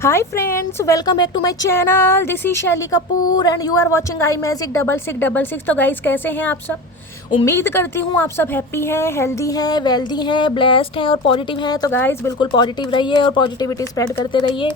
Hi friends, welcome back to my channel. This is शैली Kapoor and you are watching I magic 6666। तो guys कैसे हैं आप सब? उम्मीद करती हूँ आप सब हैप्पी हैं, हेल्दी हैं, वेल्दी हैं, ब्लेस्ड हैं और पॉजिटिव हैं। तो गाइस बिल्कुल पॉजिटिव रहिए और पॉजिटिविटी स्प्रेड करते रहिए।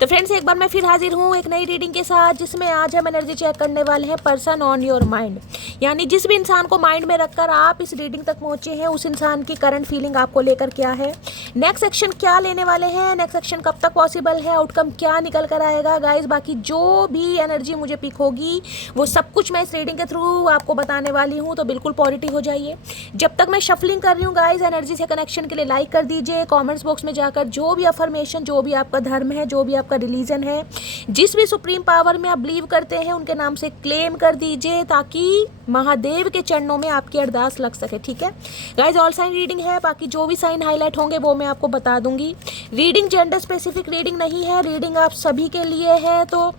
तो फ्रेंड्स एक बार मैं फिर हाजिर हूँ एक नई रीडिंग के साथ, जिसमें आज हम एनर्जी चेक करने वाले हैं पर्सन ऑन योर माइंड। यानी जिस भी इंसान को माइंड में रखकर आप इस रीडिंग तक पहुँचे हैं, उस इंसान की करंट फीलिंग आपको लेकर क्या है, नेक्स्ट एक्शन क्या लेने वाले हैं, नेक्स्ट एक्शन कब तक पॉसिबल है, आउटकम क्या निकल कर आएगा। गाइस बाकी जो भी एनर्जी मुझे पिक होगी वो सब कुछ मैं इस रीडिंग के थ्रू आपको बताने वाली हूँ। तो बिल्कुल पॉजिटिव हो जाइए। जब तक मैं शफलिंग कर रही हूँ गाइस, एनर्जी से कनेक्शन के लिए लाइक कर दीजिए। कमेंट्स बॉक्स में जाकर जो भी अफर्मेशन, जो भी आपका धर्म है, जो भी आपका रिलीजन है, जिस भी सुप्रीम पावर में आप बिलीव करते हैं, उनके नाम से क्लेम कर दीजिए, ताकि महादेव के चरणों में आपकी अरदास लग सके। ठीक है गाइस, ऑल साइन रीडिंग है। बाकी जो भी साइन हाईलाइट होंगे वो मैं आपको बता दूंगी। रीडिंग जेंडर स्पेसिफिक रीडिंग नहीं है, रीडिंग आप सभी के लिए है। तो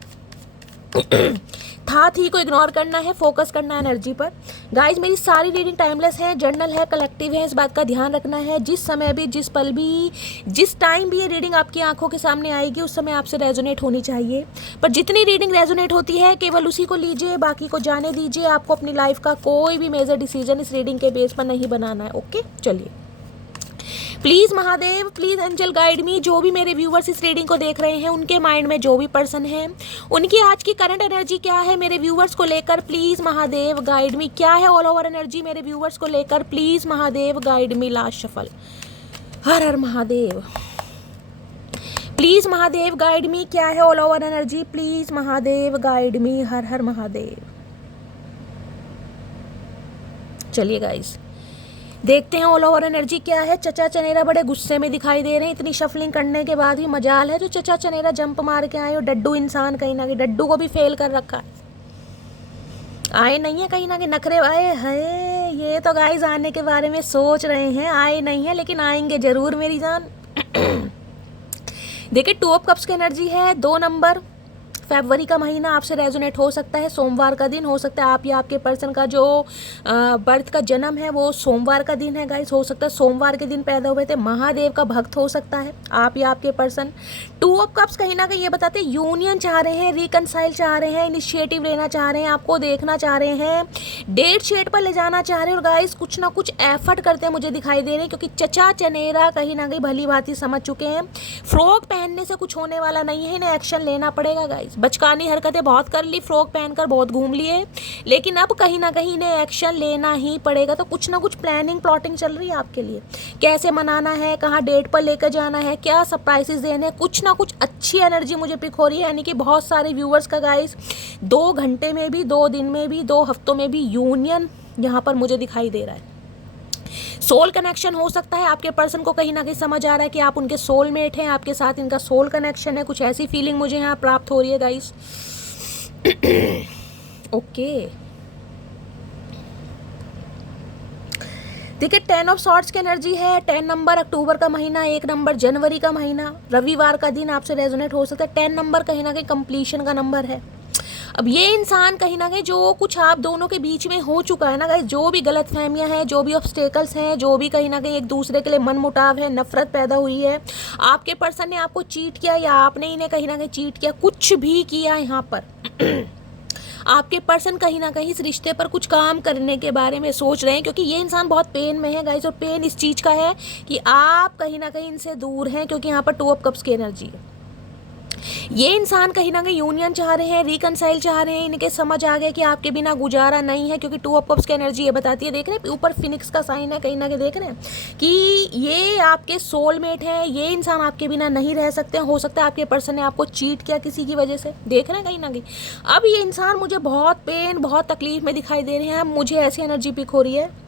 था थी को इग्नोर करना है, फोकस करना है एनर्जी पर। गाइज मेरी सारी रीडिंग टाइमलेस है, जर्नल है, कलेक्टिव है, इस बात का ध्यान रखना है। जिस समय भी, जिस पल भी, जिस टाइम भी ये रीडिंग आपकी आंखों के सामने आएगी, उस समय आपसे रेजोनेट होनी चाहिए। पर जितनी रीडिंग रेजोनेट होती है केवल उसी को लीजिए, बाकी को जाने दीजिए। आपको अपनी लाइफ का कोई भी मेजर डिसीजन इस रीडिंग के बेस पर नहीं बनाना है। ओके चलिए, please Mahadev, please angel guide me. जो भी मेरे व्यूवर्स इस रीडिंग को देख रहे हैं, उनके माइंड में जो भी पर्सन है, उनकी आज की करंट एनर्जी क्या है मेरे व्यूवर्स को लेकर, प्लीज़ महादेव गाइड मी। क्या है ऑल ओवर एनर्जी मेरे व्यूवर्स को लेकर, please Mahadev guide me. Last shuffle. हर हर Mahadev. Please Mahadev guide me. क्या है all over energy, please Mahadev guide me. हर हर महादेव। चलिए गाइस देखते हैं ऑल ओवर एनर्जी क्या है। चचा चनेरा बड़े गुस्से में दिखाई दे रहे हैं। इतनी शफलिंग करने के बाद भी मजाल है जो चचा चनेरा जंप मार के आए। और डड्डू इंसान कहीं ना कहीं, डड्डू को भी फेल कर रखा है। आए नहीं है कहीं ना कहीं, नखरे आए है। ये तो गाइस आने के बारे में सोच रहे हैं, आए नहीं है लेकिन आएंगे जरूर मेरी जान। देखिए 2 ऑफ कप्स की एनर्जी है। 2 नंबर फरवरी का महीना आपसे रेजोनेट हो सकता है। सोमवार का दिन हो सकता है। आप या आपके पर्सन का जो बर्थ का जन्म है वो सोमवार का दिन है गाइस। हो सकता है सोमवार के दिन पैदा हुए थे। महादेव का भक्त हो सकता है आप या आपके पर्सन। 2 ऑफ कप्स कहीं ना कहीं ये बताते हैं यूनियन चाह रहे हैं, रिकनसाइल चाह रहे हैं, इनिशिएटिव लेना चाह रहे हैं, आपको देखना चाह रहे हैं, डेट शेट पर ले जाना चाह रहे हैं। और गाइस कुछ ना कुछ एफर्ट करते हैं मुझे दिखाई दे रहे हैं, क्योंकि चचा चनेरा कहीं ना कहीं भली भांति समझ चुके हैं फ्रॉक पहनने से कुछ होने वाला नहीं है, इन्हें एक्शन लेना पड़ेगा गाइस। बचकानी हरकतें बहुत कर ली, फ्रॉक पहनकर बहुत घूम लिए, लेकिन अब कहीं ना कहीं इन्हें एक्शन लेना ही पड़ेगा। तो कुछ ना कुछ प्लानिंग प्लॉटिंग चल रही है आपके लिए, कैसे मनाना है, कहाँ डेट पर लेकर जाना है, क्या सरप्राइजेस देने हैं। कुछ ना कुछ अच्छी एनर्जी मुझे पिक हो रही है। यानी कि बहुत सारे व्यूवर्स का गाइस 2 घंटे में भी, 2 दिन में भी, 2 हफ्तों में भी यूनियन यहाँ पर मुझे दिखाई दे रहा है। सोल कनेक्शन हो सकता है। आपके पर्सन को कहीं ना कहीं समझ आ रहा है कि आप उनके सोलमेट हैं, आपके साथ इनका सोल कनेक्शन है। कुछ ऐसी फीलिंग मुझे यहाँ प्राप्त हो रही है गाइस। ओके देखिए 10 ऑफ सॉर्ट्स की एनर्जी है। 10 नंबर अक्टूबर का महीना, 1 नंबर जनवरी का महीना, रविवार का दिन आपसे रेजोनेट हो सकता है। 10 नंबर कहीं ना कहीं कंप्लीशन का नंबर है। अब ये इंसान कहीं ना कहीं जो कुछ आप दोनों के बीच में हो चुका है ना गाइस, जो भी गलत फहमियाँ हैं, जो भी ऑब्स्टेकल्स हैं, जो भी कहीं ना कहीं एक दूसरे के लिए मन मुटाव है, नफरत पैदा हुई है, आपके पर्सन ने आपको चीट किया या आपने इन्हें कहीं ना कहीं चीट किया, कुछ भी किया यहाँ पर आपके पर्सन कहीं ना कहीं इस रिश्ते पर कुछ काम करने के बारे में सोच रहे हैं, क्योंकि ये इंसान बहुत पेन में है गाइस। और पेन इस चीज़ का है कि आप कहीं ना कहीं इनसे दूर हैं, क्योंकि यहाँ पर 2 ऑफ कप्स की एनर्जी है। ये इंसान कहीं ना कहीं यूनियन चाह रहे हैं, रिकनसाइल चाह रहे हैं। इनके समझ आ गया कि आपके बिना गुजारा नहीं है, क्योंकि 2 ऑफ कप्स की एनर्जी ये बताती है। देख रहे हैं ऊपर फिनिक्स का साइन है, कहीं ना कहीं देख रहे हैं कि ये आपके सोलमेट है। ये इंसान आपके बिना नहीं रह सकते हैं। हो सकता है आपके पर्सन ने आपको चीट किया किसी की वजह से, देख रहे हैं कहीं ना कहीं। अब ये इंसान मुझे बहुत पेन, बहुत तकलीफ में दिखाई दे रहे हैं। अब मुझे ऐसी एनर्जी पिक हो रही है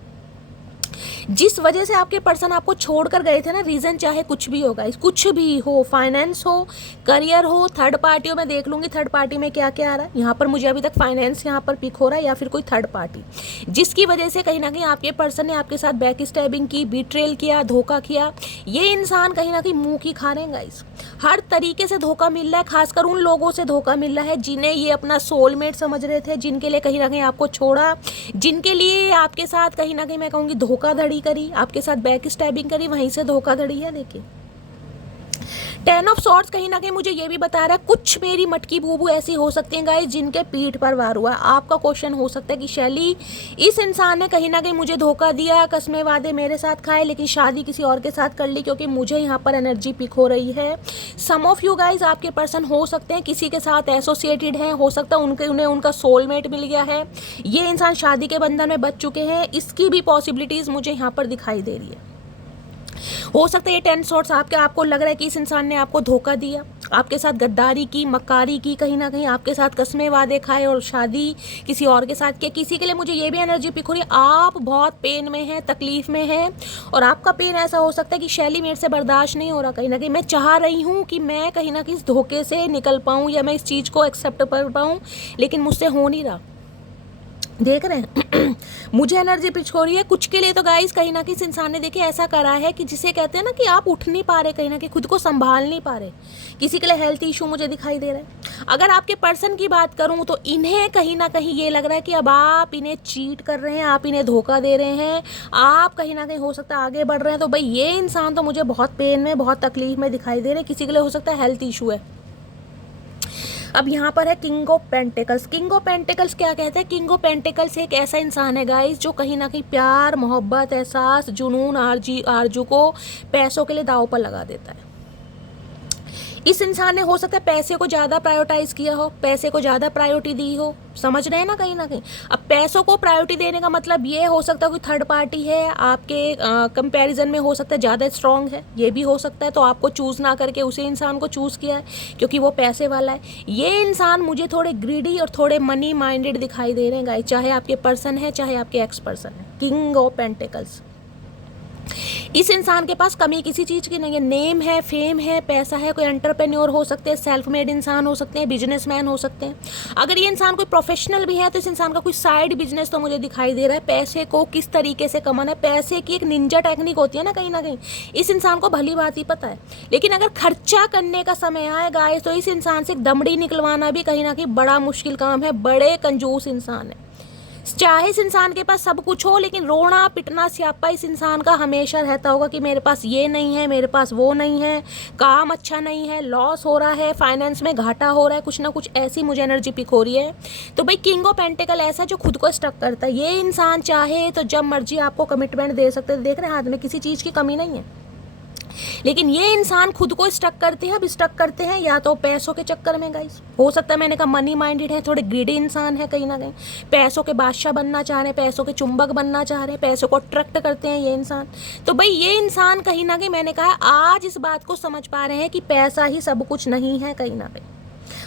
जिस वजह से आपके पर्सन आपको छोड़कर गए थे ना, रीज़न चाहे कुछ भी होगा, कुछ भी हो, फाइनेंस हो, करियर हो, थर्ड पार्टियों में देख लूँगी थर्ड पार्टी में क्या क्या आ रहा है। यहाँ पर मुझे अभी तक फाइनेंस यहाँ पर पिक हो रहा है, या फिर कोई थर्ड पार्टी जिसकी वजह से कहीं ना कहीं आपके पर्सन ने आपके साथ बैक स्टैबिंग की, बीट्रेल किया, धोखा किया। ये इंसान कहीं ना कहीं मुँह की खा रहे हैं गाइस। हर तरीके से धोखा मिल रहा है, खासकर उन लोगों से धोखा मिल रहा है जिन्हें ये अपना सोलमेट समझ रहे थे, जिनके लिए कहीं ना कहीं आपको छोड़ा, जिनके लिए आपके साथ कहीं ना कहीं मैं कहूँगी धोखाधड़ी करी, आपके साथ बैक स्टैबिंग करी, वहीं से धोखाधड़ी है। देखिए 10 ऑफ सॉर्ड्स कहीं ना कहीं मुझे ये भी बता रहा है कुछ मेरी मटकी बूबू ऐसी हो सकती हैं गाइस जिनके पीठ पर वार हुआ। आपका क्वेश्चन हो सकता है कि शैली इस इंसान ने कहीं ना कहीं मुझे धोखा दिया, कस्मे वादे मेरे साथ खाए, लेकिन शादी किसी और के साथ कर ली, क्योंकि मुझे यहाँ पर एनर्जी पिक हो रही है। सम ऑफ यू गाइज आपके पर्सन हो सकते हैं किसी के साथ एसोसिएटेड हैं, हो सकता है उन्हें उनका सोलमेट मिल गया है, ये इंसान शादी के बंधन में बच चुके हैं, इसकी भी पॉसिबिलिटीज़ मुझे यहाँ पर दिखाई दे रही है। हो सकता है ये 10 सॉर्ट्स आपको लग रहा है कि इस इंसान ने आपको धोखा दिया, आपके साथ गद्दारी की, मक्कारी की, कहीं ना कहीं आपके साथ कस्मे वादे खाए और शादी किसी और के साथ किया। किसी के लिए मुझे ये भी एनर्जी पिक हो रही है आप बहुत पेन में हैं, तकलीफ में हैं, और आपका पेन ऐसा हो सकता है कि शैली मेरे से बर्दाश्त नहीं हो रहा, कहीं ना कहीं मैं चाह रही हूँ कि मैं कहीं ना कहीं इस धोखे से निकल पाऊँ या मैं इस चीज़ को एक्सेप्ट कर पाऊँ, लेकिन मुझसे हो नहीं रहा। देख रहे हैं मुझे एनर्जी पिच हो रही है। कुछ के लिए तो गाइस कहीं ना कहीं इस इंसान ने देखिए ऐसा करा है कि जिसे कहते हैं ना कि आप उठ नहीं पा रहे, कहीं ना कहीं खुद को संभाल नहीं पा रहे। किसी के लिए हेल्थ इशू मुझे दिखाई दे रहा है। अगर आपके पर्सन की बात करूं तो इन्हें कहीं ना कहीं ये लग रहा है कि अब आप इन्हें चीट कर रहे हैं, आप इन्हें धोखा दे रहे हैं, आप कहीं ना कहीं हो सकता है आगे बढ़ रहे हैं। तो भाई ये इंसान तो मुझे बहुत पेन में, बहुत तकलीफ में दिखाई दे रहे हैं। किसी के लिए हो सकता है हेल्थ इशू है। अब यहाँ पर है king of pentacles. King of pentacles क्या कहते हैं? किंग ऑफ पेंटिकल्स एक ऐसा इंसान है गाइस जो कहीं ना कहीं प्यार, मोहब्बत, एहसास, जुनून, आरजू को पैसों के लिए दांव पर लगा देता है। इस इंसान ने हो सकता है पैसे को ज़्यादा प्रायोरिटाइज किया हो, पैसे को ज़्यादा प्रायोरिटी दी हो, समझ रहे हैं ना कहीं ना कहीं। अब पैसों को प्रायोरिटी देने का मतलब ये हो सकता है कोई थर्ड पार्टी है आपके कंपैरिजन में, हो सकता है ज़्यादा स्ट्रॉन्ग है, ये भी हो सकता है। तो आपको चूज़ ना करके उसी इंसान को चूज़ किया है क्योंकि वो पैसे वाला है। ये इंसान मुझे थोड़े ग्रीडी और थोड़े मनी माइंडेड दिखाई दे रहे हैं गाइस, चाहे आपके पर्सन है चाहे आपके एक्स पर्सन है। किंग ऑफ पेंटिकल्स, इस इंसान के पास कमी किसी चीज़ की नहीं है। नेम है, फेम है, पैसा है, कोई एंटरप्रेन्योर हो सकते हैं, सेल्फ मेड इंसान हो सकते हैं, बिजनेसमैन हो सकते हैं। अगर ये इंसान कोई प्रोफेशनल भी है तो इस इंसान का कोई साइड बिजनेस तो मुझे दिखाई दे रहा है। पैसे को किस तरीके से कमाना है, पैसे की एक निंजा टेक्निक होती है ना कहीं ना कहीं, इस इंसान को भली बात ही पता है। लेकिन अगर खर्चा करने का समय आएगा तो इस इंसान से दमड़ी निकलवाना भी कहीं ना कहीं बड़ा मुश्किल काम है। बड़े कंजूस इंसान है। चाहे इस इंसान के पास सब कुछ हो, लेकिन रोना पिटना स्यापा इस इंसान का हमेशा रहता होगा कि मेरे पास ये नहीं है, मेरे पास वो नहीं है, काम अच्छा नहीं है, लॉस हो रहा है, फाइनेंस में घाटा हो रहा है, कुछ ना कुछ ऐसी मुझे एनर्जी पिक हो रही है। तो भाई किंग ऑफ पेंटिकल ऐसा जो खुद को स्टक करता है। ये इंसान चाहे तो जब मर्जी आपको कमिटमेंट दे सकते हैं, देख रहे हैं हाथ में किसी चीज़ की कमी नहीं है। लेकिन ये इंसान खुद को स्टक करते हैं। अब स्टक करते हैं या तो पैसों के चक्कर में गाइस, हो सकता है मैंने कहा मनी माइंडेड है, थोड़े ग्रीडी इंसान है, कहीं ना कहीं पैसों के बादशाह बनना चाह रहे हैं, पैसों के चुंबक बनना चाह रहे हैं, पैसों को अट्रैक्ट करते हैं ये इंसान। तो भाई ये इंसान कहीं ना कहीं मैंने कहा आज इस बात को समझ पा रहे हैं कि पैसा ही सब कुछ नहीं है कहीं ना कहीं।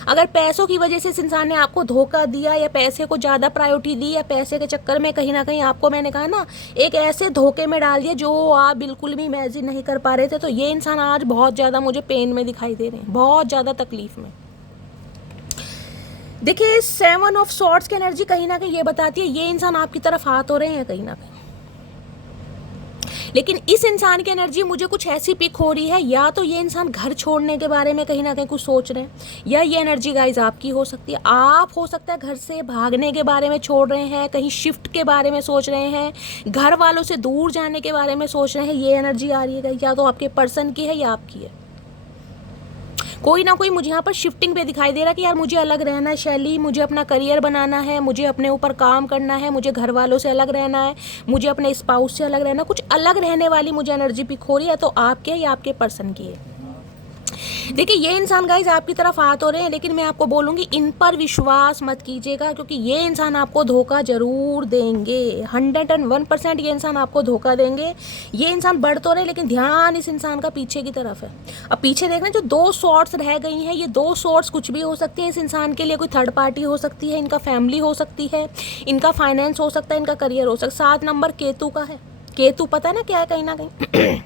अगर पैसों की वजह से इस इंसान ने आपको धोखा दिया या पैसे को ज़्यादा प्रायोरिटी दी या पैसे के चक्कर में कहीं ना कहीं आपको मैंने कहा ना एक ऐसे धोखे में डाल दिया जो आप बिल्कुल भी इमेजिन नहीं कर पा रहे थे, तो ये इंसान आज बहुत ज़्यादा मुझे पेन में दिखाई दे रहे हैं, बहुत ज़्यादा तकलीफ में। देखिए 7 ऑफ सॉर्ड्स की एनर्जी कहीं ना कहीं ये बताती है ये इंसान आपकी तरफ हाथ हो रहे हैं कहीं ना कहीं। लेकिन इस इंसान की एनर्जी मुझे कुछ ऐसी पिक हो रही है, या तो ये इंसान घर छोड़ने के बारे में कहीं ना कहीं कुछ सोच रहे हैं, या ये एनर्जी गाइज आपकी हो सकती है। आप हो सकता है घर से भागने के बारे में छोड़ रहे हैं, कहीं शिफ्ट के बारे में सोच रहे हैं, घर वालों से दूर जाने के बारे में सोच रहे हैं। ये एनर्जी आ रही है या तो आपके पर्सन की है या आपकी है। कोई ना कोई मुझे यहाँ पर शिफ्टिंग पे दिखाई दे रहा है कि यार मुझे अलग रहना है शैली, मुझे अपना करियर बनाना है, मुझे अपने ऊपर काम करना है, मुझे घर वालों से अलग रहना है, मुझे अपने स्पाउस से अलग रहना, कुछ अलग रहने वाली मुझे एनर्जी पिक हो रही है। तो आपके या आपके पर्सन की है। देखिए ये इंसान गाइज आपकी तरफ हाथ हो रहे हैं, लेकिन मैं आपको बोलूँगी इन पर विश्वास मत कीजिएगा, क्योंकि ये इंसान आपको धोखा जरूर देंगे। 101% ये इंसान आपको धोखा देंगे। ये इंसान बढ़ तो रहे, लेकिन ध्यान इस इंसान का पीछे की तरफ है। अब पीछे देख रहे हैं जो 2 सॉर्ट्स रह गई हैं, ये 2 सॉर्ट्स कुछ भी हो सकती है। इस इंसान के लिए कोई थर्ड पार्टी हो सकती है, इनका फैमिली हो सकती है, इनका फाइनेंस हो सकता है, इनका करियर हो सकता है। 7 नंबर केतु का है। केतु पता है ना क्या है, कहीं ना कहीं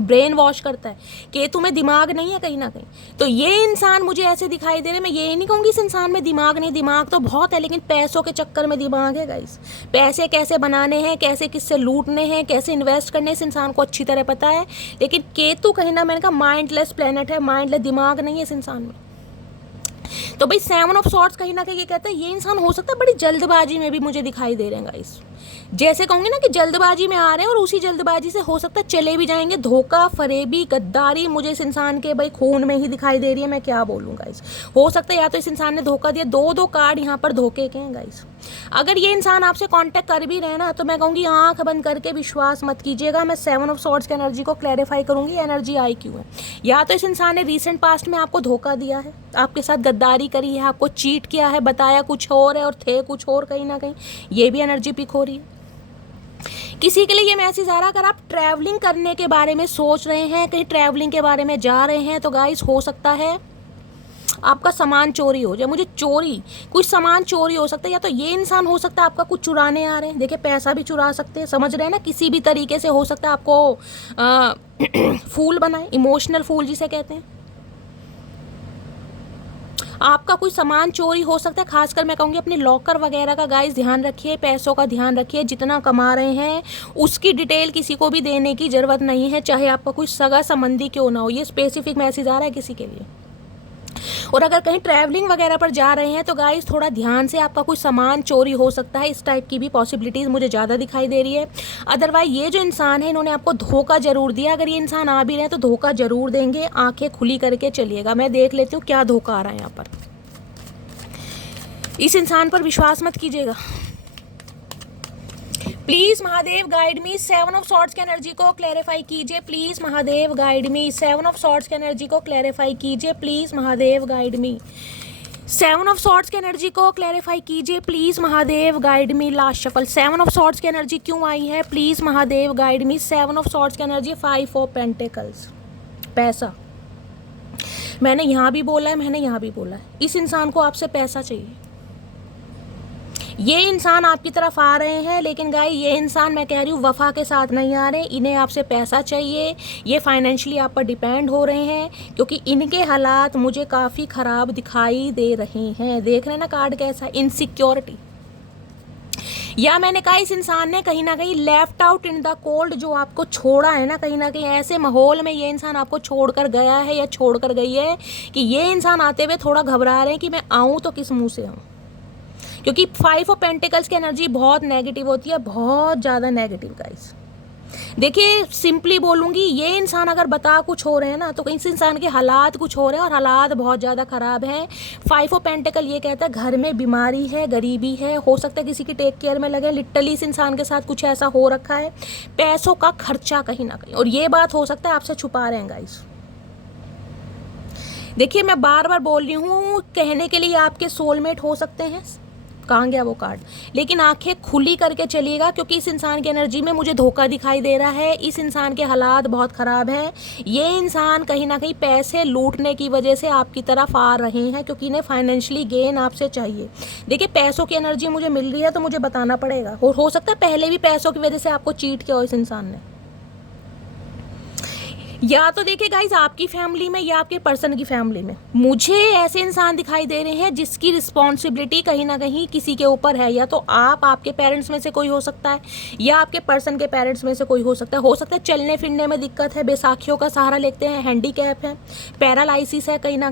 ब्रेन वॉश करता है। केतु में दिमाग नहीं है कहीं ना कहीं। तो ये इंसान मुझे ऐसे दिखाई दे रहे, मैं ये नहीं कहूँगी इस इंसान में दिमाग नहीं, दिमाग तो बहुत है, लेकिन पैसों के चक्कर में दिमाग है गाइस। पैसे कैसे बनाने हैं, कैसे किससे लूटने हैं, कैसे इन्वेस्ट करने, इस इंसान को अच्छी तरह पता है। लेकिन केतु कहीं ना मैंने कहा माइंडलेस प्लेनेट है, माइंडलेस दिमाग नहीं है इस इंसान में। तो भाई 7 ऑफ सॉर्ड्स कहीं ना कहीं ये कहता है ये इंसान हो सकता है बड़ी जल्दबाजी में भी मुझे दिखाई दे रहे हैं गाइस। जैसे कहूँगी ना कि जल्दबाजी में आ रहे हैं और उसी जल्दबाजी से हो सकता है चले भी जाएंगे। धोखा, फरेबी, गद्दारी मुझे इस इंसान के भाई खून में ही दिखाई दे रही है। मैं क्या बोलूँ गाइस, हो सकता है या तो इस इंसान ने धोखा दिया। दो कार्ड यहाँ पर धोखे के हैं गाइस। अगर ये इंसान आपसे कांटेक्ट कर भी रहे ना तो मैं कहूँगी आंख बंद करके विश्वास मत कीजिएगा। मैं 7 ऑफ सॉर्ड्स की एनर्जी को क्लैरिफाई करूँगी, एनर्जी आई क्यों है। या तो इस इंसान ने रीसेंट पास्ट में आपको धोखा दिया है, आपके साथ गद्दारी करी है, आपको चीट किया है, बताया कुछ और है और थे कुछ और कहीं ना कहीं। ये भी एनर्जी पिक हो रही है। किसी के लिए ये मैसेज आ रहा है अगर आप ट्रैवलिंग करने के बारे में सोच रहे हैं, कहीं ट्रैवलिंग के बारे में जा रहे हैं तो गाइस हो सकता है आपका सामान चोरी हो जाए। मुझे चोरी, कुछ सामान चोरी हो सकता है। या तो ये इंसान हो सकता है आपका कुछ चुराने आ रहे हैं। देखिए पैसा भी चुरा सकते हैं, समझ रहे हैं ना। किसी भी तरीके से हो सकता है आपको फूल बनाए, इमोशनल फूल जिसे कहते हैं। आपका कोई सामान चोरी हो सकता है। खासकर मैं कहूँगी अपने लॉकर वगैरह का गाइस ध्यान रखिए, पैसों का ध्यान रखिए। जितना कमा रहे हैं उसकी डिटेल किसी को भी देने की ज़रूरत नहीं है, चाहे आपका कोई सगा संबंधी क्यों ना हो। ये स्पेसिफिक मैसेज आ रहा है किसी के लिए। और अगर कहीं ट्रैवलिंग वगैरह पर जा रहे हैं तो गाइस थोड़ा ध्यान से, आपका कोई सामान चोरी हो सकता है। इस टाइप की भी पॉसिबिलिटीज़ मुझे ज़्यादा दिखाई दे रही है। अदरवाइज ये जो इंसान है इन्होंने आपको धोखा जरूर दिया। अगर ये इंसान आ भी रहे हैं तो धोखा जरूर देंगे। आंखें खुली करके चलिएगा। मैं देख लेती हूँ क्या धोखा आ रहा है यहाँ पर। इस इंसान पर विश्वास मत कीजिएगा। Please Mahadev guide me, 7 of swords की एनर्जी को क्लैरिफाई कीजिए please Mahadev guide me. 7 of swords की एनर्जी को क्लैरिफाई कीजिए please Mahadev guide me. 7 of swords की एनर्जी को क्लैरिफाई कीजिए please Mahadev guide me. Last shuffle 7 of swords की एनर्जी क्यों आई है please Mahadev guide me. 7 of swords की एनर्जी 5 ऑफ पेंटिकल्स, पैसा। मैंने यहाँ भी बोला है, मैंने यहाँ भी बोला है, इस इंसान को आपसे पैसा चाहिए। ये इंसान आपकी तरफ आ रहे हैं लेकिन गाय ये इंसान मैं कह रही हूँ वफा के साथ नहीं आ रहे। इन्हें आपसे पैसा चाहिए। ये फाइनेंशियली आप पर डिपेंड हो रहे हैं क्योंकि इनके हालात मुझे काफ़ी ख़राब दिखाई दे रहे हैं। देख रहे हैं ना कार्ड कैसा, इनसिक्योरिटी। या मैंने कहा इस इंसान ने कहीं ना कहीं left out in the cold, जो आपको छोड़ा है ना कहीं ऐसे माहौल में ये इंसान आपको छोड़कर गया है या छोड़कर गई है कि ये इंसान आते हुए थोड़ा घबरा रहे हैं कि मैं आऊँ तो किस मुँह से आऊँ। क्योंकि 5 ऑफ पेंटिकल्स की एनर्जी बहुत नेगेटिव होती है, बहुत ज़्यादा नेगेटिव गाइस। देखिए सिंपली बोलूँगी, ये इंसान अगर बता कुछ हो रहे हैं ना तो इस इंसान के हालात कुछ हो रहे हैं और हालात बहुत ज़्यादा ख़राब हैं। 5 ऑफ पेंटिकल ये कहता है घर में बीमारी है, गरीबी है, हो सकता है किसी की टेक केयर में लगे। लिटरली इस इंसान के साथ कुछ ऐसा हो रखा है, पैसों का खर्चा कहीं ना कहीं। और ये बात हो सकता है आपसे छुपा रहे हैं गाइस। देखिए मैं बार बार बोल रही हूँ, कहने के लिए आपके सोलमेट हो सकते हैं। कहाँ गया वो कार्ड, लेकिन आंखें खुली करके चलिएगा क्योंकि इस इंसान की एनर्जी में मुझे धोखा दिखाई दे रहा है। इस इंसान के हालात बहुत ख़राब हैं। ये इंसान कहीं ना कहीं पैसे लूटने की वजह से आपकी तरफ आ रहे हैं क्योंकि इन्हें फाइनेंशियली गेन आपसे चाहिए। देखिए पैसों की एनर्जी मुझे मिल रही है तो मुझे बताना पड़ेगा। हो सकता है पहले भी पैसों की वजह से आपको चीट किया हो इस इंसान ने। या तो देखिए गाइस आपकी फैमिली में या आपके पर्सन की फैमिली में मुझे ऐसे इंसान दिखाई दे रहे हैं जिसकी रिस्पॉन्सिबिलिटी कहीं ना कहीं किसी के ऊपर है। या तो आप, आपके पेरेंट्स में से कोई हो सकता है या आपके पर्सन के पेरेंट्स में से कोई हो सकता है। हो सकता है चलने फिरने में दिक्कत है, बैसाखियों का सहारा लेते हैं, हैंडीकैप है, पैरालाइसिस है, कहीं ना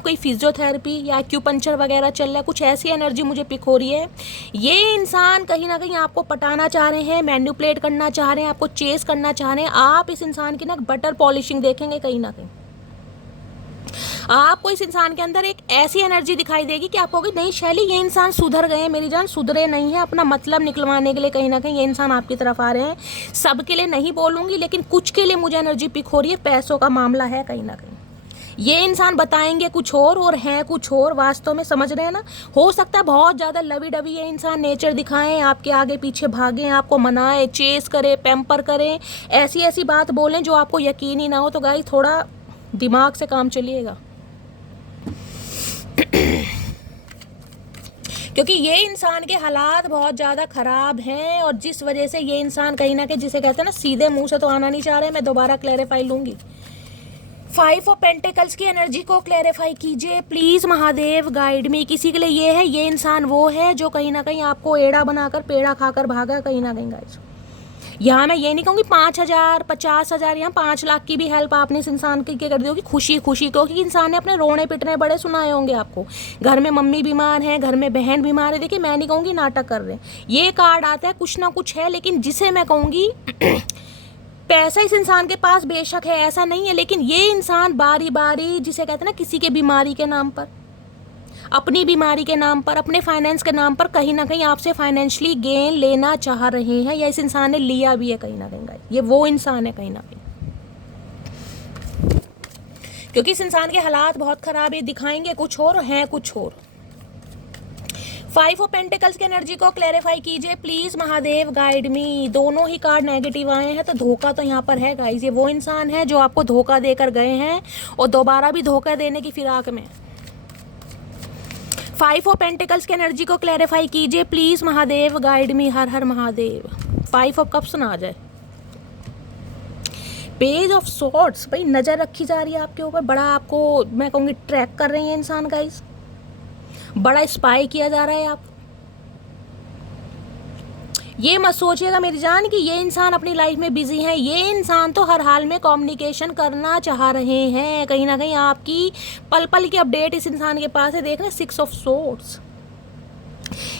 कोई फिजियोथेरेपी या एक्यूपंक्चर वगैरह चल रहा है। कुछ ऐसी एनर्जी मुझे पिक हो रही है। ये इंसान कहीं ना कहीं आपको पटाना चाह रहे हैं, मैन्युपुलेट करना चाह रहे हैं, आपको चेस करना चाह रहे हैं। आप इस इंसान की ना बटर पॉलिशिंग देखेंगे कहीं ना कहीं। आपको इस इंसान के अंदर एक ऐसी एनर्जी दिखाई देगी कि आपको कहोगे नहीं शैली ये इंसान सुधर गए, मेरी जान सुधरे नहीं है। अपना मतलब निकलवाने के लिए कहीं ना कहीं ये इंसान आपकी तरफ आ रहे हैं। सबके लिए नहीं बोलूंगी लेकिन कुछ के लिए मुझे एनर्जी पिक हो रही है। पैसों का मामला है कहीं ना कहीं। ये इंसान बताएंगे कुछ और हैं कुछ और, वास्तव में समझ रहे हैं ना। हो सकता है बहुत ज़्यादा लवी डवी ये इंसान नेचर दिखाएं, आपके आगे पीछे भागें, आपको मनाए, चेस करें, पैम्पर करें, ऐसी ऐसी बात बोलें जो आपको यकीन ही ना हो। तो गाइस थोड़ा दिमाग से काम चलिएगा क्योंकि ये इंसान के हालात बहुत ज़्यादा ख़राब हैं और जिस वजह से ये इंसान कहीं ना कहीं, जिसे कहते हैं ना सीधे मुंह से तो आना नहीं चाह रहे। मैं दोबारा क्लैरिफाई लूँगी। 5 ऑफ पेंटिकल्स की एनर्जी को क्लैरिफाई कीजिए प्लीज़ महादेव गाइड मी। किसी के लिए ये है, ये इंसान वो है जो कहीं ना कहीं आपको एड़ा बनाकर पेड़ा खाकर भागा कहीं ना कहीं गाइस। यहाँ मैं ये नहीं कहूँगी 5,000 50,000 या 5 लाख की भी हेल्प आपने इस इंसान की कर दी होगी खुशी खुशी, क्योंकि इंसान ने अपने रोने पिटने बड़े सुनाए होंगे आपको। घर में मम्मी बीमार है, घर में बहन बीमार है। देखिए मैं नहीं कहूँगी नाटक कर रहे हैं, ये कार्ड आता है कुछ ना कुछ है, लेकिन जिसे मैं कहूँगी पैसा इस इंसान के पास बेशक है, ऐसा नहीं है, लेकिन ये इंसान बारी बारी जिसे कहते हैं ना किसी के बीमारी के नाम पर, अपनी बीमारी के नाम पर, अपने फाइनेंस के नाम पर कहीं ना कहीं आपसे फाइनेंशियली गेन लेना चाह रहे हैं, या इस इंसान ने लिया भी है कहीं ना कहीं। ये वो इंसान है कहीं ना कहीं, क्योंकि इस इंसान के हालात बहुत खराब है, दिखाएंगे कुछ और हैं कुछ और। 5 ऑफ पेंटिकल्स की एनर्जी को क्लैरिफाई कीजिए प्लीज महादेव, गाइड मी। दोनों ही कार्ड नेगेटिव आए हैं, तो धोखा तो यहाँ पर है गाइस। ये वो इंसान है जो आपको धोखा देकर गए हैं और दोबारा भी धोखा देने की फिराक में। 5 ऑफ पेंटिकल्स की एनर्जी को क्लैरिफाई कीजिए प्लीज महादेव, गाइड मी, हर हर महादेव। 5 ऑफ कप्स ना आ जाए। पेज ऑफ सॉर्ड्स, भाई नज़र रखी जा रही है आपके ऊपर, बड़ा आपको मैं कहूँगी ट्रैक कर रही है इंसान गाइस, बड़ा स्पाई किया जा रहा है आप। ये मत सोचिएगा मेरी जान कि ये इंसान अपनी लाइफ में बिजी है, ये इंसान तो हर हाल में कम्युनिकेशन करना चाह रहे हैं, कहीं ना कहीं आपकी पल पल की अपडेट इस इंसान के पास है। देख रहे 6 ऑफ सोर्ड्स,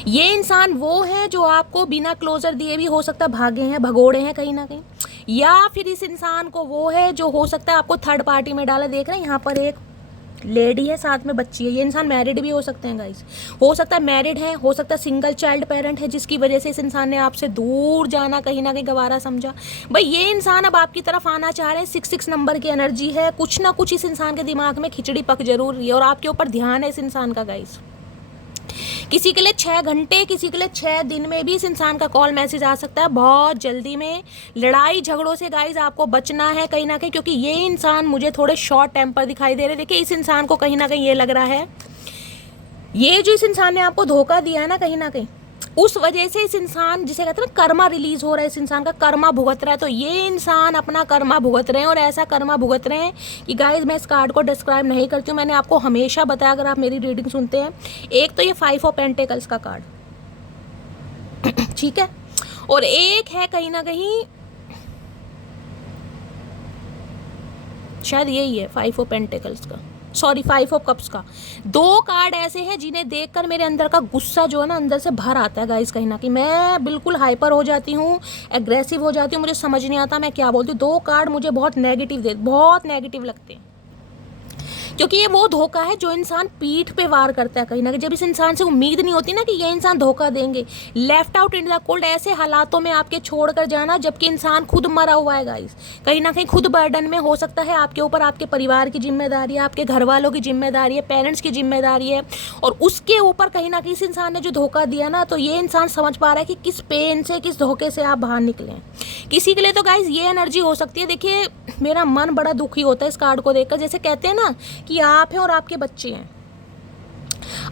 ये इंसान वो है जो आपको बिना क्लोजर दिए भी हो सकता है भागे हैं, भगोड़े हैं कहीं ना कहीं, या फिर इस इंसान को वो है जो हो सकता है आपको थर्ड पार्टी में डाला। देख रहे हैं यहाँ पर एक लेडी है, साथ में बच्ची है, ये इंसान मैरिड भी हो सकते हैं गाइस, हो सकता है मैरिड है, हो सकता है सिंगल चाइल्ड पेरेंट है, जिसकी वजह से इस इंसान ने आपसे दूर जाना कहीं ना कहीं गवारा समझा। भाई ये इंसान अब आपकी तरफ आना चाह रहे हैं, 6 नंबर की एनर्जी है, कुछ ना कुछ इस इंसान के दिमाग में खिचड़ी पक जरूर रही है, और आपके ऊपर ध्यान है इस इंसान का गाइस। किसी के लिए 6 घंटे, किसी के लिए 6 दिन में भी इस इंसान का कॉल मैसेज आ सकता है, बहुत जल्दी में। लड़ाई झगड़ों से गाइज आपको बचना है कहीं ना कहीं, क्योंकि ये इंसान मुझे थोड़े शॉर्ट टेम्पर दिखाई दे रहे। देखिए इस इंसान को कहीं ना कहीं ये लग रहा है, ये जो इस इंसान ने आपको धोखा दिया है ना कहीं ना कहीं, उस वजह से इस इंसान जिसे कहते हैं ना कर्मा रिलीज हो रहा है, इस इंसान का कर्मा भुगत रहा है। तो ये इंसान अपना कर्मा भुगत रहे हैं, और ऐसा कर्मा भुगत रहे हैं कि गाइज मैं इस कार्ड को डिस्क्राइब नहीं करती हूँ, मैंने आपको हमेशा बताया अगर आप मेरी रीडिंग सुनते हैं। एक तो ये 5 ऑफ पेंटिकल्स का कार्ड ठीक है, और एक है कहीं ना कहीं शायद यही है 5 ऑफ पेंटिकल्स का, सॉरी 5 ऑफ कप्स का। 2 कार्ड ऐसे हैं जिन्हें देखकर मेरे अंदर का गुस्सा जो है ना अंदर से भर आता है गाइस, कहीं ना कहीं मैं बिल्कुल हाइपर हो जाती हूँ, एग्रेसिव हो जाती हूँ, मुझे समझ नहीं आता मैं क्या बोलती हूँ। 2 कार्ड मुझे बहुत नेगेटिव लगते हैं, क्योंकि ये वो धोखा है जो इंसान पीठ पे वार करता है कहीं ना कहीं, जब इस इंसान से उम्मीद नहीं होती ना कि ये इंसान धोखा देंगे। Left out in the cold, ऐसे हालातों में आपके छोड़कर जाना जबकि इंसान खुद मरा हुआ है गाइस, कहीं ना कहीं खुद बर्डन में। हो सकता है आपके ऊपर आपके परिवार की जिम्मेदारी है, आपके घर वालों की जिम्मेदारी है, पेरेंट्स की जिम्मेदारी है, और उसके ऊपर कहीं ना कहीं इस इंसान ने जो धोखा दिया ना, तो ये इंसान समझ पा रहा है कि किस पेन से, किस धोखे से आप बाहर निकले हैं। किसी के लिए तो गाइस ये एनर्जी हो सकती है। देखिए मेरा मन बड़ा दुखी होता है इस कार्ड को देखकर, जैसे कहते हैं ना कि आप हैं और आपके बच्चे हैं,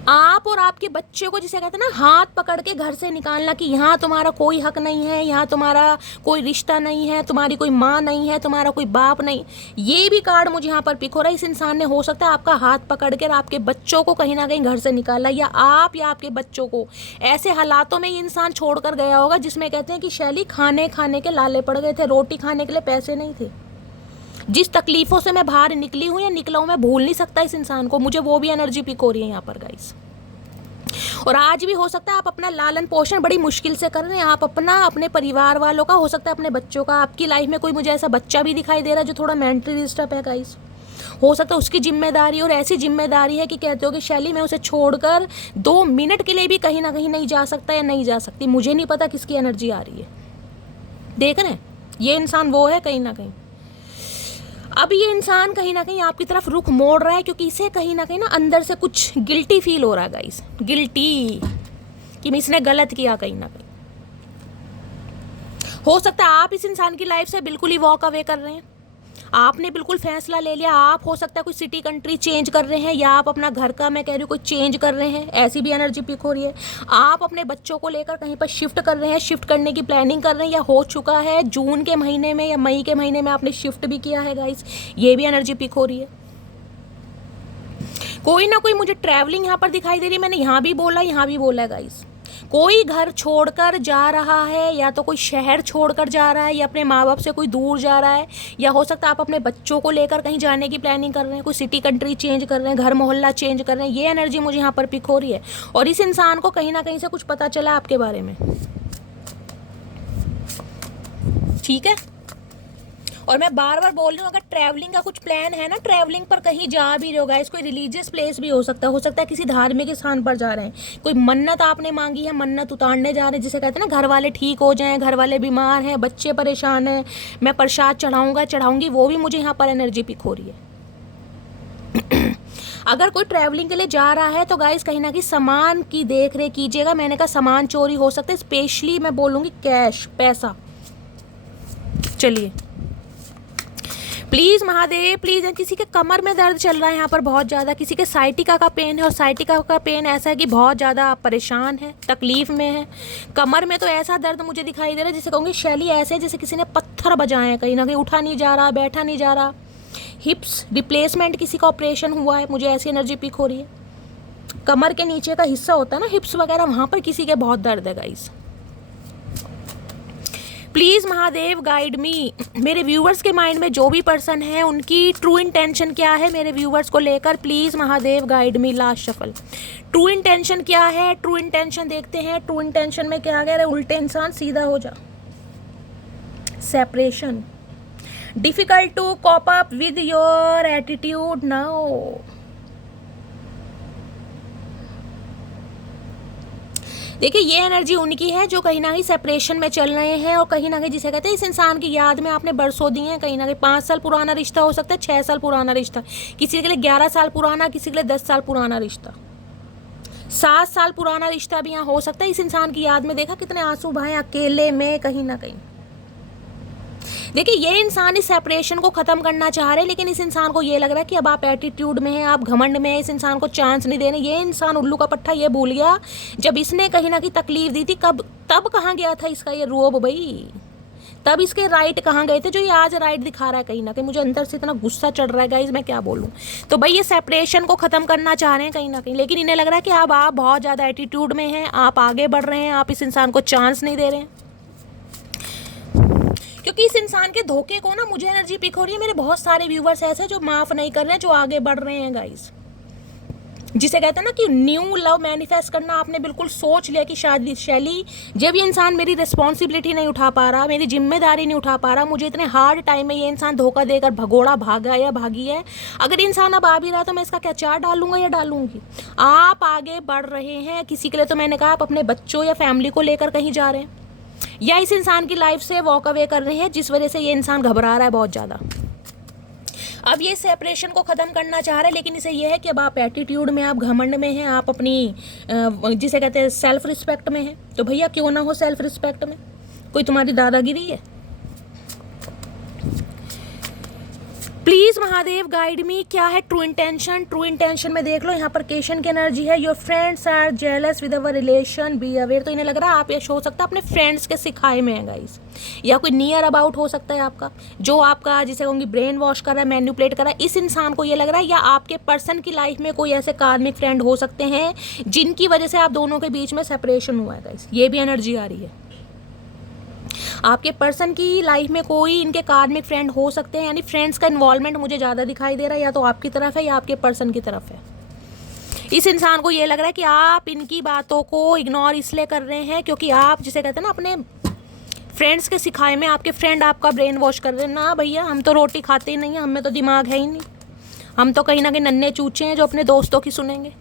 आप और आपके बच्चे को जिसे कहते हैं ना हाथ पकड़ के घर से निकालना कि यहाँ तुम्हारा कोई हक नहीं है, यहाँ तुम्हारा कोई रिश्ता नहीं है, तुम्हारी कोई माँ नहीं है, तुम्हारा कोई बाप नहीं। ये भी कार्ड मुझे यहाँ पर पिक हो रहा है, इस इंसान ने हो सकता है आपका हाथ पकड़ कर आपके बच्चों को कहीं ना कहीं घर से निकाला, या आप या आपके बच्चों को ऐसे हालातों में ये इंसान छोड़कर गया होगा जिसमें कहते हैं कि शैली खाने के लाले पड़ गए थे, रोटी खाने के लिए पैसे नहीं थे। जिस तकलीफ़ों से मैं बाहर निकली हूँ या निकला हूँ मैं भूल नहीं सकता इस इंसान को, मुझे वो भी एनर्जी पिक हो रही है यहाँ पर गाइस। और आज भी हो सकता है आप अपना लालन पोषण बड़ी मुश्किल से कर रहे हैं, आप अपने परिवार वालों का, हो सकता है अपने बच्चों का। आपकी लाइफ में कोई मुझे ऐसा बच्चा भी दिखाई दे रहा है जो थोड़ा मेंटली डिस्टर्ब है गाइस, हो सकता है उसकी जिम्मेदारी, और ऐसी जिम्मेदारी है कि कहते हो कि शैली मैं उसे छोड़कर 2 मिनट के लिए भी कहीं ना कहीं नहीं जा सकता या नहीं जा सकती। मुझे नहीं पता किसकी एनर्जी आ रही है, देख रहे हैं ये इंसान वो है कहीं ना कहीं। अब ये इंसान कहीं ना कहीं आपकी तरफ रुख मोड़ रहा है, क्योंकि इसे कहीं ना कहीं ना अंदर से कुछ गिल्टी फील हो रहा है गाइस, गिल्टी कि इसने गलत किया कहीं ना कहीं। हो सकता है आप इस इंसान की लाइफ से बिल्कुल ही वॉक अवे कर रहे हैं, आपने बिल्कुल फैसला ले लिया। आप हो सकता है कोई सिटी कंट्री चेंज कर रहे हैं, या आप अपना घर का मैं कह रही हूँ कोई चेंज कर रहे हैं, ऐसी भी एनर्जी पिक हो रही है। आप अपने बच्चों को लेकर कहीं पर शिफ्ट कर रहे हैं, शिफ्ट करने की प्लानिंग कर रहे हैं, या हो चुका है जून के महीने में या मई के महीने में आपने शिफ्ट भी किया है गाइस, ये भी एनर्जी पिक हो रही है। कोई ना कोई मुझे ट्रैवलिंग यहाँ पर दिखाई दे रही है, मैंने यहाँ भी बोला है गाइस। कोई घर छोड़कर जा रहा है, या तो कोई शहर छोड़कर जा रहा है, या अपने माँ बाप से कोई दूर जा रहा है, या हो सकता है आप अपने बच्चों को लेकर कहीं जाने की प्लानिंग कर रहे हैं, कोई सिटी कंट्री चेंज कर रहे हैं, घर मोहल्ला चेंज कर रहे हैं। ये एनर्जी मुझे यहाँ पर पिक हो रही है। और इस इंसान को कहीं ना कहीं से कुछ पता चला आपके बारे में, ठीक है। और मैं बार बार बोल रही हूँ, अगर ट्रैवलिंग का कुछ प्लान है ना, ट्रैवलिंग पर कहीं जा भी रहे हो गाइस, कोई रिलीजियस प्लेस भी हो सकता है किसी धार्मिक स्थान पर जा रहे हैं, कोई मन्नत आपने मांगी है, मन्नत उतारने जा रहे हैं, जिसे कहते हैं ना घर वाले ठीक हो जाएं, घर वाले बीमार हैं, बच्चे परेशान हैं, मैं प्रसाद चढ़ाऊंगी, वो भी मुझे यहाँ पर एनर्जी पिक हो रही है। अगर कोई ट्रैवलिंग के लिए जा रहा है तो गाइस कहीं ना कहीं सामान की देख रेख कीजिएगा। मैंने कहा सामान चोरी हो सकता है, स्पेशली मैं बोलूँगी कैश, पैसा। चलिए प्लीज़ महादेव प्लीज़। किसी के कमर में दर्द चल रहा है यहाँ पर बहुत ज़्यादा, किसी के साइटिका का पेन है, और साइटिका का पेन ऐसा है कि बहुत ज़्यादा आप परेशान हैं, तकलीफ़ में है। कमर में तो ऐसा दर्द मुझे दिखाई दे रहा है जिसे कहूँगी शैली ऐसे जैसे किसी ने पत्थर बजाए हैं, कहीं ना कहीं उठा नहीं जा रहा, बैठा नहीं जा रहा। हिप्स रिप्लेसमेंट किसी का ऑपरेशन हुआ है, मुझे ऐसी एनर्जी पिक हो रही है। कमर के नीचे का हिस्सा होता है ना, हिप्स वगैरह, वहाँ पर किसी के बहुत दर्द है गाइस। प्लीज़ महादेव गाइड मी। मेरे व्यूवर्स के माइंड में जो भी पर्सन है उनकी ट्रू इंटेंशन क्या है मेरे व्यूवर्स को लेकर, please Mahadev guide me. Last shuffle, true intention क्या है, ट्रू इंटेंशन देखते हैं। ट्रू इंटेंशन में क्या कह रहे हैं, उल्टे इंसान सीधा हो जा, separation, difficult to cope up with your attitude now. देखिए ये एनर्जी उनकी है जो कहीं ना कहीं सेपरेशन में चल रहे हैं, और कहीं ना कहीं जिसे कहते हैं इस इंसान की याद में आपने बरसों दिए हैं। कहीं ना कहीं 5 साल पुराना रिश्ता हो सकता है, 6 साल पुराना रिश्ता, किसी के लिए 11 साल पुराना, किसी के लिए 10 साल पुराना रिश्ता, 7 साल पुराना रिश्ता भी यहाँ हो सकता है। इस इंसान की याद में देखा कितने आंसू बहाए अकेले में कहीं ना कहीं। देखिए ये इंसान इस सेपरेशन को ख़त्म करना चाह रहे हैं, लेकिन इस इंसान को ये लग रहा है कि अब आप एटीट्यूड में हैं, आप घमंड में हैं, इस इंसान को चांस नहीं दे रहे। ये इंसान उल्लू का पट्टा ये भूल गया जब इसने कहीं ना कहीं तकलीफ दी थी, तब कहाँ गया था इसका ये रोब भाई, तब इसके राइट कहाँ गए थे जो ये आज राइट दिखा रहा है। कहीं ना कहीं मुझे अंदर से इतना गुस्सा चढ़ रहा है गाइस, मैं क्या बोलूँ। तो भाई ये सेपरेशन को ख़त्म करना चाह रहे हैं कहीं ना कहीं, लेकिन इन्हें लग रहा है कि अब आप बहुत ज़्यादा एटीट्यूड में हैं, आप आगे बढ़ रहे हैं, आप इस इंसान को चांस नहीं दे रहे हैं। क्योंकि इस इंसान के धोखे को ना मुझे एनर्जी पिक हो रही है। मेरे बहुत सारे व्यूवर्स ऐसे जो माफ़ नहीं कर रहे हैं, जो आगे बढ़ रहे हैं गाइस, जिसे कहते हैं ना कि न्यू लव मैनिफेस्ट करना। आपने बिल्कुल सोच लिया कि शादी शैली, जब ये इंसान मेरी रिस्पॉन्सिबिलिटी नहीं उठा पा रहा, मेरी जिम्मेदारी नहीं उठा पा रहा, मुझे इतने हार्ड टाइम में ये इंसान धोखा देकर भगोड़ा भागा या भागी है, अगर इंसान अब आ भी रहा तो मैं इसका क्या चार डालूंगा या डालूंगी। आप आगे बढ़ रहे हैं, किसी के लिए तो मैंने कहा आप अपने बच्चों या फैमिली को लेकर कहीं जा रहे हैं, या इस इंसान की लाइफ से वॉक अवे कर रहे हैं, जिस वजह से ये इंसान घबरा रहा है बहुत ज़्यादा। अब ये सेपरेशन को ख़त्म करना चाह रहा है, लेकिन इसे ये है कि अब आप एटीट्यूड में, आप घमंड में हैं, आप अपनी जिसे कहते हैं सेल्फ रिस्पेक्ट में हैं। तो भैया क्यों ना हो सेल्फ रिस्पेक्ट में, कोई तुम्हारी दादागिरी है। प्लीज़ महादेव गाइड मी, क्या है ट्रू इंटेंशन। ट्रू इंटेंशन में देख लो, यहाँ पर केशन की एनर्जी है। Your friends are jealous with our relation, be aware. तो इन्हें लग रहा है आप ये हो सकता है अपने फ्रेंड्स के सिखाए में है गाइस, या कोई नियर अबाउट हो सकता है आपका, जो आपका जिसे कहूँगी ब्रेन वॉश कर रहा है, मैनिपुलेट कर रहा है। इस इंसान को ये लग रहा है, या आपके पर्सन की लाइफ में कोई ऐसे कार्मिक फ्रेंड हो सकते हैं जिनकी वजह से आप दोनों के बीच में सेपरेशन हुआ है गाइस। ये भी एनर्जी आ रही है। आपके पर्सन की लाइफ में कोई इनके कार्मिक फ्रेंड हो सकते हैं, यानी फ्रेंड्स का इन्वॉल्वमेंट मुझे ज़्यादा दिखाई दे रहा है, या तो आपकी तरफ है या आपके पर्सन की तरफ है। इस इंसान को ये लग रहा है कि आप इनकी बातों को इग्नोर इसलिए कर रहे हैं क्योंकि आप जिसे कहते हैं ना अपने फ्रेंड्स के सिखाए में आपके फ्रेंड आपका ब्रेन वॉश कर रहे हैं। ना भैया, हम तो रोटी खाते ही नहीं हैं, हमें तो दिमाग है ही नहीं, हम तो कहीं ना कहीं नन्हे चूचे हैं जो अपने दोस्तों की सुनेंगे।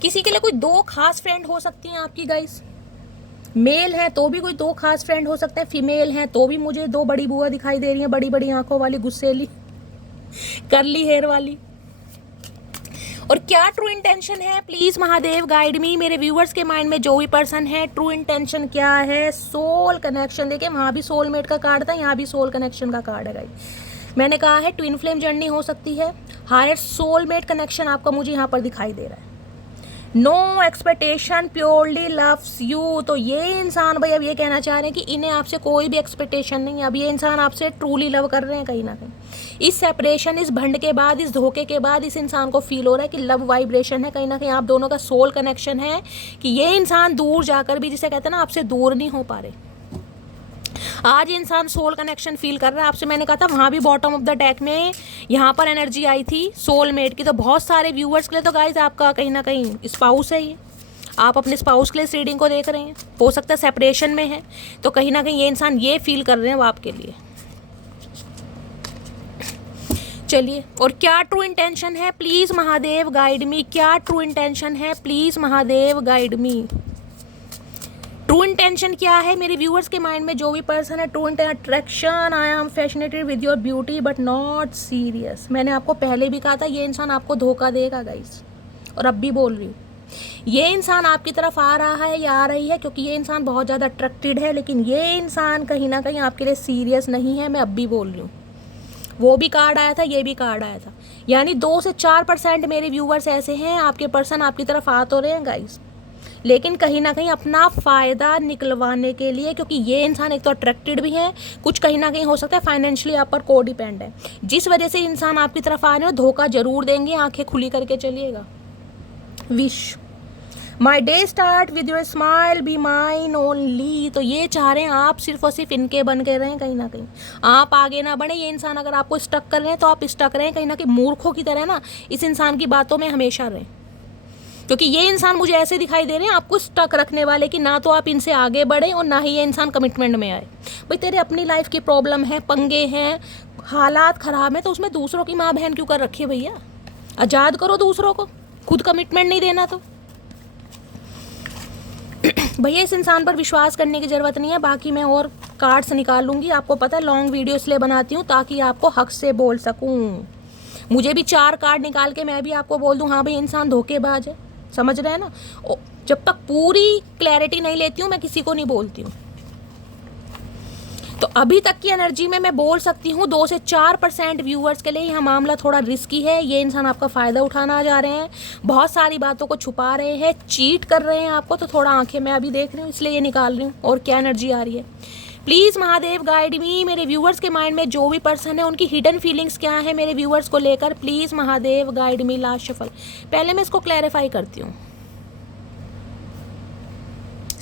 किसी के लिए कोई 2 खास फ्रेंड हो सकती हैं आपकी गाइस। मेल है तो भी कोई 2 खास फ्रेंड हो सकते हैं, फीमेल हैं तो भी मुझे 2 बड़ी बुआ दिखाई दे रही हैं, बड़ी बड़ी आंखों वाली, गुस्सेली, करली हेयर वाली। और क्या ट्रू इंटेंशन है, प्लीज महादेव गाइड मी। मेरे व्यूअर्स के माइंड में जो भी पर्सन है, ट्रू इंटेंशन क्या है। सोल कनेक्शन, देखिए वहाँ भी सोलमेट का कार्ड था, यहाँ भी सोल कनेक्शन का कार्ड है गाइस। मैंने कहा है ट्विन फ्लेम जर्नी हो सकती है, हायर सोलमेट कनेक्शन आपका मुझे यहाँ पर दिखाई दे रहा है। No expectation, purely loves you. तो ये इंसान भाई अब ये कहना चाह रहे हैं कि इन्हें आपसे कोई भी एक्सपेक्टेशन नहीं है, अब ये इंसान आपसे ट्रूली लव कर रहे हैं कहीं ना कहीं। इस सेपरेशन, इस भंड के बाद, इस धोखे के बाद इस इंसान को फील हो रहा है कि लव वाइब्रेशन है, कहीं ना कहीं आप दोनों का सोल कनेक्शन है, कि ये इंसान दूर जाकर भी, जिसे कहते हैं ना, आपसे दूर नहीं हो पा रहे। आज ये इंसान सोल कनेक्शन फील कर रहा है आपसे। मैंने कहा था वहाँ भी बॉटम ऑफ द डेक में यहाँ पर एनर्जी आई थी सोलमेट की, तो बहुत सारे व्यूअर्स के लिए तो गाइज आपका कहीं ना कहीं स्पाउस है ये। आप अपने स्पाउस के लिए इस रीडिंग को देख रहे हैं, हो सकता है सेपरेशन में है, तो कहीं ना कहीं ये इंसान ये फील कर रहे हैं वो आपके लिए। चलिए, और क्या ट्रू इंटेंशन है, प्लीज़ महादेव गाइड मी। क्या ट्रू इंटेंशन है, please Mahadev guide me. True intention क्या है मेरे व्यूअर्स के माइंड में, जो भी पर्सन है। True attraction, I am fascinated with your beauty but not serious. मैंने आपको पहले भी कहा था ये इंसान आपको धोखा देगा गाइस, और अब भी बोल रही हूँ, ये इंसान आपकी तरफ आ रहा है या आ रही है, क्योंकि ये इंसान बहुत ज़्यादा अट्रैक्टेड है, लेकिन ये इंसान कहीं ना कहीं आपके लिए सीरियस नहीं है। मैं अब भी बोल रही हूँ, वो भी कार्ड आया था, ये भी कार्ड आया था, यानी 2 से 4% मेरे व्यूअर्स ऐसे हैं, आपके पर्सन आपकी तरफ आ तो रहे हैं गाइस, लेकिन कहीं ना कहीं अपना फ़ायदा निकलवाने के लिए, क्योंकि ये इंसान एक तो अट्रैक्टेड भी है, कुछ कहीं ना कहीं हो सकता है फाइनेंशियली आप पर को डिपेंड है, जिस वजह से इंसान आपकी तरफ आ रहे हो। धोखा जरूर देंगे, आंखें खुली करके चलिएगा। Wish my day start with your smile be mine only. तो ये चाह रहे हैं आप सिर्फ और सिर्फ इनके बन के रहें, कहीं ना कहीं आप आगे ना बढ़े। ये इंसान अगर आपको स्टक कर रहे हैं तो आप स्टक रहें, कहीं ना कहीं मूर्खों की तरह ना इस इंसान की बातों में हमेशा रहें, क्योंकि ये इंसान मुझे ऐसे दिखाई दे रहे हैं आपको स्टक रखने वाले, कि ना तो आप इनसे आगे बढ़े और ना ही ये इंसान कमिटमेंट में आए। भाई तेरे अपनी लाइफ की प्रॉब्लम है, पंगे हैं, हालात ख़राब है, तो उसमें दूसरों की माँ बहन क्यों कर रखी है भैया। आज़ाद करो दूसरों को, खुद कमिटमेंट नहीं देना तो। भैया इस इंसान पर विश्वास करने की ज़रूरत नहीं है। बाकी मैं और कार्ड्स निकाल लूँगी, आपको पता है लॉन्ग वीडियो इसलिए बनाती हूँ ताकि आपको हक से बोल सकूँ। मुझे भी 4 कार्ड निकाल के मैं भी आपको बोल दूँ हाँ भाई इंसान धोखेबाज है, समझ रहे हैं ना। जब तक पूरी क्लैरिटी नहीं लेती हूँ मैं किसी को नहीं बोलती हूँ। तो अभी तक की एनर्जी में मैं बोल सकती हूँ 2 से 4% व्यूअर्स के लिए यह मामला थोड़ा रिस्की है। ये इंसान आपका फ़ायदा उठाना जा रहे हैं, बहुत सारी बातों को छुपा रहे हैं, चीट कर रहे हैं आपको, तो थोड़ा आंखें मैं अभी देख रही हूँ इसलिए ये निकाल रही हूँ। और क्या एनर्जी आ रही है, प्लीज़ महादेव गाइड मी। मेरे व्यूअर्स के माइंड में जो भी पर्सन है उनकी हिडन फीलिंग्स क्या है मेरे व्यूअर्स को लेकर, please Mahadev guide me. Last shuffle, पहले मैं इसको क्लैरिफाई करती हूँ।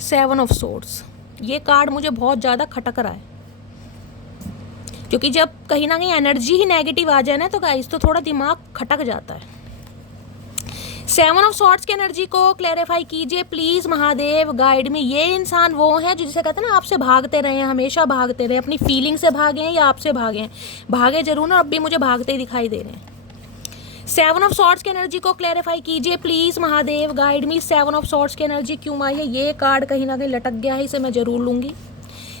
7 ऑफ सोर्ड्स, ये कार्ड मुझे बहुत ज़्यादा खटक रहा है, क्योंकि जब कहीं ना कहीं एनर्जी ही नेगेटिव आ जाए ना तो गाइस तो थोड़ा दिमाग खटक जाता है। 7 ऑफ सॉर्ड्स की एनर्जी को क्लैरिफाई कीजिए प्लीज़ महादेव गाइड में। ये इंसान वो है जो जिसे कहते हैं ना आपसे भागते रहे हैं, हमेशा भागते रहे, अपनी फीलिंग से भागे हैं या आपसे भागे हैं, भागे जरूर ना, अब भी मुझे भागते ही दिखाई दे रहे हैं। 7 ऑफ सॉर्ड्स की एनर्जी को क्लैरिफाई कीजिए please Mahadev guide me. 7 of swords की एनर्जी क्यों आई है, ये कार्ड कहीं ना कहीं लटक गया है, इसे मैं ज़रूर लूँगी।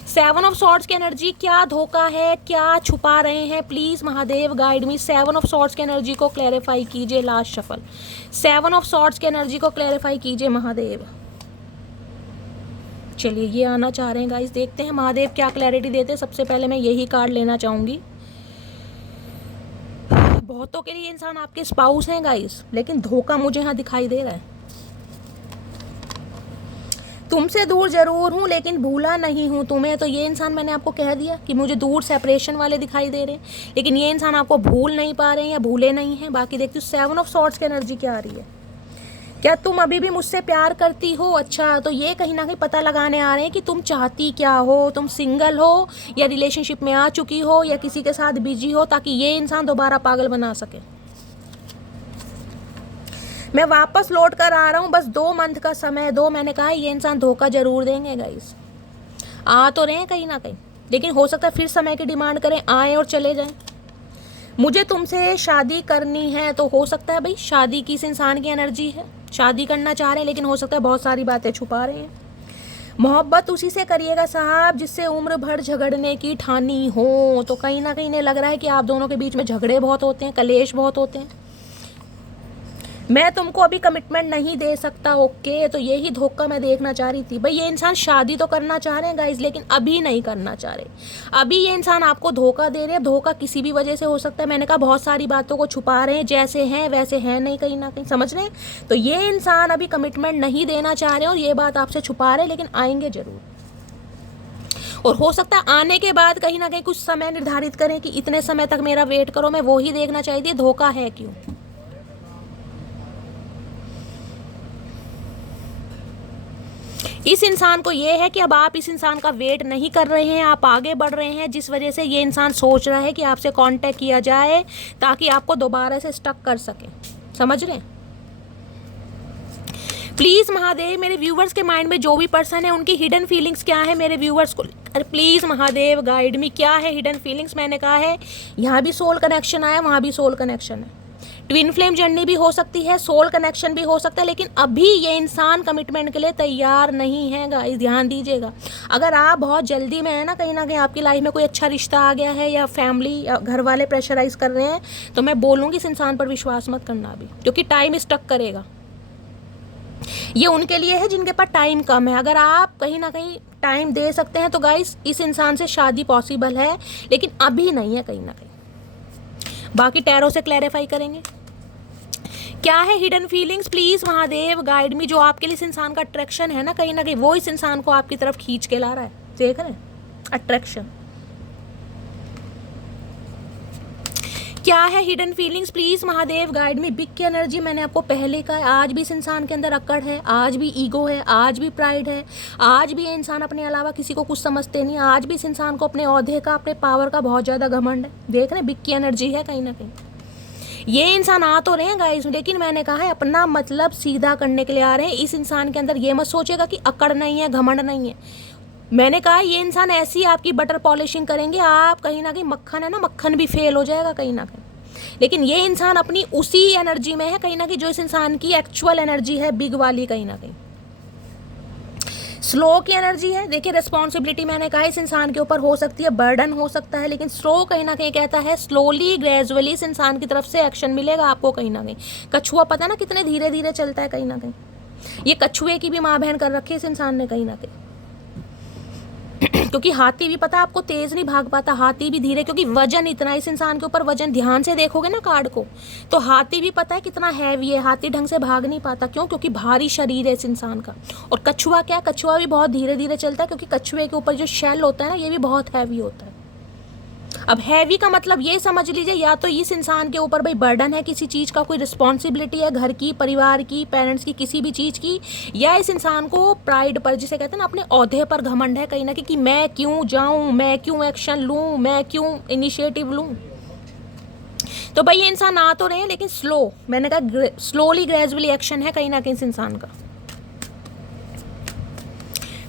7 ऑफ सॉर्ड्स की एनर्जी, क्या धोखा है, क्या छुपा रहे हैं, please Mahadev guide me. 7 of swords की एनर्जी को क्लैरिफाई कीजिए। लास्ट शफल, 7 ऑफ सॉर्ड्स की एनर्जी को क्लैरिफाई कीजिए महादेव। चलिए ये आना चाह रहे हैं गाइस, देखते हैं महादेव क्या क्लैरिटी देते हैं। सबसे पहले मैं यही कार्ड लेना चाहूँगी। बहुतों के लिए इंसान आपके स्पाउस हैं गाइस, लेकिन धोखा मुझे यहाँ दिखाई दे रहा है। तुमसे दूर जरूर हूँ लेकिन भूला नहीं हूँ तुम्हें। तो ये इंसान, मैंने आपको कह दिया कि मुझे दूर सेपरेशन वाले दिखाई दे रहे हैं, लेकिन ये इंसान आपको भूल नहीं पा रहे हैं या भूले नहीं हैं। बाकी देखती हूँ 7 ऑफ सॉर्ड्स की एनर्जी क्या आ रही है। क्या तुम अभी भी मुझसे प्यार करती हो? अच्छा, तो ये कहीं ना कहीं पता लगाने आ रहे हैं कि तुम चाहती क्या हो, तुम सिंगल हो या रिलेशनशिप में आ चुकी हो या किसी के साथ बिजी हो, ताकि ये इंसान दोबारा पागल बना सके। मैं वापस लौट कर आ रहा हूँ, बस 2 मंथ का समय दो। मैंने कहा ये इंसान धोखा जरूर देंगे गाइस, आ तो रहे हैं कहीं ना कहीं, लेकिन हो सकता है फिर समय की डिमांड करें, आए और चले जाएं। मुझे तुमसे शादी करनी है, तो हो सकता है भाई शादी की इस इंसान की एनर्जी है, शादी करना चाह रहे हैं, लेकिन हो सकता है बहुत सारी बातें छुपा रहे हैं। मोहब्बत उसी से करिएगा साहब जिससे उम्र भर झगड़ने की ठानी हो। तो कहीं ना कहीं इन्हें लग रहा है कि आप दोनों के बीच में झगड़े बहुत होते हैं, कलेश बहुत होते हैं। मैं तुमको अभी कमिटमेंट नहीं दे सकता, ओके। तो यही धोखा मैं देखना चाह रही थी। भाई ये इंसान शादी तो करना चाह रहे हैं गाइस, लेकिन अभी नहीं करना चाह रहे। अभी ये इंसान आपको धोखा दे रहे हैं। धोखा किसी भी वजह से हो सकता है, मैंने कहा बहुत सारी बातों को छुपा रहे हैं, जैसे हैं वैसे हैं नहीं, कहीं ना कहीं समझ रहे हैं। तो ये इंसान अभी कमिटमेंट नहीं देना चाह रहे हैं और ये बात आपसे छुपा रहे हैं, लेकिन आएंगे जरूर। और हो सकता है आने के बाद कहीं ना कहीं कुछ समय निर्धारित करें कि इतने समय तक मेरा वेट करो, मैं वो ही देखना चाहिए धोखा है क्यों। इस इंसान को ये है कि अब आप इस इंसान का वेट नहीं कर रहे हैं, आप आगे बढ़ रहे हैं, जिस वजह से ये इंसान सोच रहा है कि आपसे कांटेक्ट किया जाए ताकि आपको दोबारा से स्टक कर सके। समझ रहे हैं? प्लीज़ महादेव, मेरे व्यूवर्स के माइंड में जो भी पर्सन है उनकी हिडन फीलिंग्स क्या है मेरे व्यूवर्स को, अरे प्लीज़ महादेव गाइड मी, क्या है हिडन फीलिंग्स। मैंने कहा है यहाँ भी सोल कनेक्शन आया, वहाँ भी सोल कनेक्शन है, ट्विन फ्लेम जर्नी भी हो सकती है, सोल कनेक्शन भी हो सकता है, लेकिन अभी ये इंसान कमिटमेंट के लिए तैयार नहीं है गाइस, ध्यान दीजिएगा। अगर आप बहुत जल्दी में है ना कहीं आपकी लाइफ में कोई अच्छा रिश्ता आ गया है या फैमिली या घर वाले प्रेशराइज कर रहे हैं, तो मैं बोलूँगी इस इंसान पर विश्वास मत करना अभी, क्योंकि टाइम स्टक करेगा। ये उनके लिए है जिनके पास टाइम कम है। अगर आप कहीं ना कहीं टाइम दे सकते हैं तो गाइस इस इंसान से शादी पॉसिबल है, लेकिन अभी नहीं है कहीं ना कहीं। बाकी टैरो से क्लैरिफाई करेंगे क्या है hidden feelings. Please Mahadev guide मी, जो आपके लिए इस इंसान का अट्रैक्शन है ना कहीं वो इस इंसान को आपकी तरफ खींच के ला रहा है। देख रहे हैं अट्रैक्शन क्या है hidden feelings. Please Mahadev guide me. Big की एनर्जी मैंने आपको पहले कहा, आज भी इस इंसान के अंदर अक्कड़ है, आज भी ईगो है, आज भी प्राइड है, आज भी ये इंसान अपने अलावा किसी को कुछ समझते नहीं, आज भी इस इंसान को अपने ओहदे का, अपने पावर का बहुत ज़्यादा घमंड है। देख रहे हैं बिग की एनर्जी है कहीं ना कहीं। ये इंसान आ तो रहे हैं गाइस, लेकिन मैंने कहा है अपना मतलब सीधा करने के लिए आ रहे हैं। इस इंसान के अंदर ये मत सोचेगा कि अकड़ नहीं है, घमंड नहीं है। मैंने कहा ये इंसान ऐसी आपकी बटर पॉलिशिंग करेंगे, आप कहीं ना कहीं मक्खन है ना, मक्खन भी फेल हो जाएगा कहीं ना कहीं। लेकिन ये इंसान अपनी उसी एनर्जी में है कहीं ना कहीं जो इस इंसान की एक्चुअल एनर्जी है, बिग वाली कहीं ना कहीं। स्लो की एनर्जी है। देखिए रिस्पॉन्सिबिलिटी मैंने कहा इस इंसान के ऊपर हो सकती है, बर्डन हो सकता है, लेकिन स्लो कहीं ना कहीं कहता है स्लोली ग्रेजुअली इस इंसान की तरफ से एक्शन मिलेगा आपको कहीं ना कहीं। कछुआ पता ना कितने धीरे धीरे चलता है कहीं ना कहीं, ये कछुए की भी माँ बहन कर रखी है इस इंसान ने कहीं ना कहीं। क्योंकि हाथी भी पता आपको तेज नहीं भाग पाता, हाथी भी धीरे, क्योंकि वजन इतना इस इंसान के ऊपर, वजन ध्यान से देखोगे ना कार्ड को तो हाथी भी पता है कितना हैवी है, हाथी ढंग से भाग नहीं पाता। क्यों? क्योंकि भारी शरीर है इस इंसान का। और कछुआ क्या, कछुआ भी बहुत धीरे धीरे चलता है, क्योंकि कछुए के ऊपर जो शेल होता है ना ये भी बहुत हैवी होता है। अब हैवी का मतलब ये समझ लीजिए या तो इस इंसान के ऊपर भाई बर्डन है किसी चीज़ का, कोई रिस्पॉन्सिबिलिटी है घर की, परिवार की, पेरेंट्स की, किसी भी चीज़ की, या इस इंसान को प्राइड पर, जिसे कहते हैं ना अपने ओहदे पर घमंड है कहीं ना कि मैं क्यों जाऊं, मैं क्यों एक्शन लूं, मैं क्यों इनिशिएटिव लूं। तो भाई ये इंसान आ तो रहे हैं लेकिन स्लो, मैंने कहा स्लोली ग्रेजुअली एक्शन है कहीं ना कहीं इस इंसान का।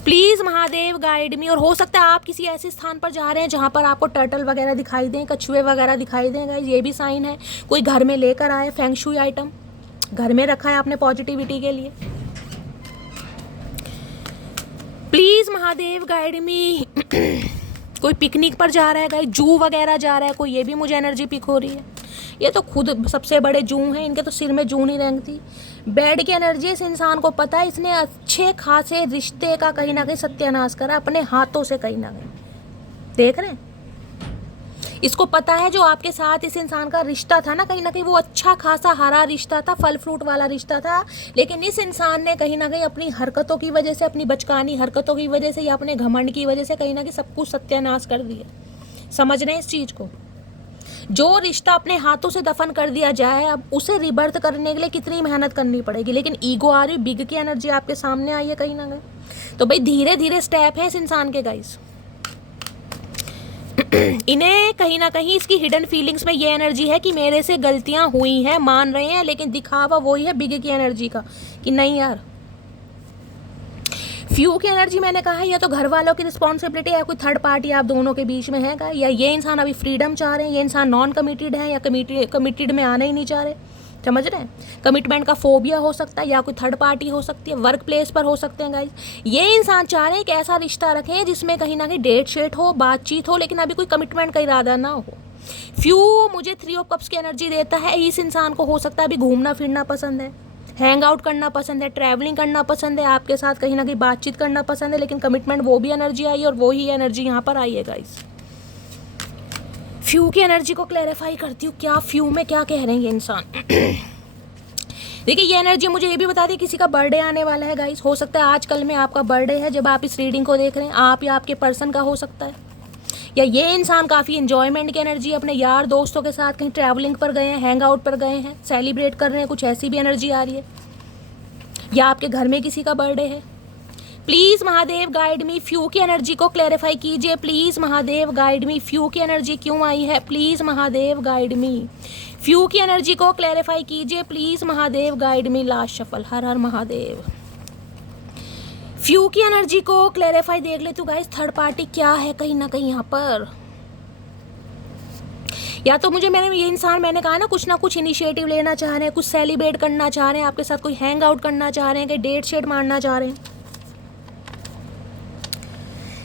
प्लीज़ महादेव गाइड मी। और हो सकता है आप किसी ऐसे स्थान पर जा रहे हैं जहाँ पर आपको टर्टल वगैरह दिखाई दें, कछुए वगैरह दिखाई दें गाइस, ये भी साइन है। कोई घर में लेकर आए, फेंग शुई आइटम घर में रखा है आपने पॉजिटिविटी के लिए। प्लीज़ महादेव गाइड मी। कोई पिकनिक पर जा रहा है गाइस, जू वगैरह जा रहा है कोई, ये भी मुझे एनर्जी पिक हो रही है। ये तो खुद सबसे बड़े जू हैं, इनके तो सिर में जू नहीं रेंगती। बेड की एनर्जी इस इंसान को पता है इसने अच्छे खासे रिश्ते का कहीं ना कहीं सत्यानाश करा अपने हाथों से कहीं ना कहीं। देख रहे हैं इसको पता है जो आपके साथ इस इंसान का रिश्ता था ना कहीं वो अच्छा खासा हरा रिश्ता था, फल फ्रूट वाला रिश्ता था, लेकिन इस इंसान ने कहीं ना कहीं अपनी हरकतों की वजह से, अपनी बचकानी हरकतों की वजह से या अपने घमंड की वजह से कहीं ना कहीं सब कुछ सत्यानाश कर दिया। समझ रहे हैं इस चीज़ को? जो रिश्ता अपने हाथों से दफन कर दिया जाए, अब उसे रिबर्थ करने के लिए कितनी मेहनत करनी पड़ेगी। लेकिन ईगो आ रही, बिग की एनर्जी आपके सामने आई है कहीं ना कहीं। तो भाई धीरे धीरे स्टेप है इस इंसान के गाइस। इन्हें कहीं ना कहीं इसकी हिडन फीलिंग्स में ये एनर्जी है कि मेरे से गलतियां हुई हैं, मान रहे हैं, लेकिन दिखावा वही है बिग की एनर्जी का कि नहीं यार। फ्यू की एनर्जी मैंने कहा है या तो घर वालों की रिस्पॉन्सिबिलिटी या कोई थर्ड पार्टी आप दोनों के बीच में है का, या ये इंसान अभी फ्रीडम चाह रहे हैं, ये इंसान नॉन कमिटेड है या कमिटेड में आना ही नहीं चाह रहे। समझ रहे हैं? कमिटमेंट का फोबिया हो सकता है या कोई थर्ड पार्टी हो सकती है, वर्क प्लेस पर हो सकते हैं गाइस। ये इंसान चाह रहे हैं कि ऐसा रिश्ता रखें जिसमें कहीं ना कहीं डेट शेट हो, बातचीत हो, लेकिन अभी कोई कमिटमेंट का इरादा ना हो। फ्यू मुझे 3 ऑफ कप्स की एनर्जी देता है। इस इंसान को हो सकता है अभी घूमना फिरना पसंद है, हैंग आउट करना पसंद है, ट्रैवलिंग करना पसंद है, आपके साथ कहीं ना कहीं बातचीत करना पसंद है, लेकिन कमिटमेंट वो भी एनर्जी आई और वो ही एनर्जी यहाँ पर आई है गाइस। फ्यू की एनर्जी को क्लैरिफाई करती हूँ, क्या फ्यू में क्या कह रहे हैं ये इंसान। देखिए ये एनर्जी मुझे ये भी बता दी किसी का बर्थडे आने वाला है गाइस। हो सकता है आज कल में आपका बर्थडे है जब आप इस रीडिंग को देख रहे हैं, आप या आपके पर्सन का हो सकता है। या ये इंसान काफ़ी एंजॉयमेंट की एनर्जी अपने यार दोस्तों के साथ कहीं ट्रैवलिंग पर गए हैं, हैंग आउट पर गए हैं, सेलिब्रेट कर रहे हैं, कुछ ऐसी भी एनर्जी आ रही है। या आपके घर में किसी का बर्थडे है। Please Mahadev guide me, few की एनर्जी को क्लैरिफाई कीजिए। Please Mahadev guide me, few की एनर्जी क्यों आई है? Please Mahadev guide me, few की एनर्जी को क्लैरिफाई कीजिए। Please Mahadev guide me. Last shuffle. हर हर महादेव। फ्यू की एनर्जी को क्लैरिफाई देख ले तू गाइस, थर्ड पार्टी क्या है कहीं ना कहीं यहाँ पर। या तो मुझे ये इंसान मैंने कहा ना कुछ इनिशिएटिव लेना चाह रहे हैं, कुछ सेलिब्रेट करना चाह रहे हैं, आपके साथ कोई हैंग आउट करना चाह रहे हैं, कि डेट शेट मारना चाह रहे हैं।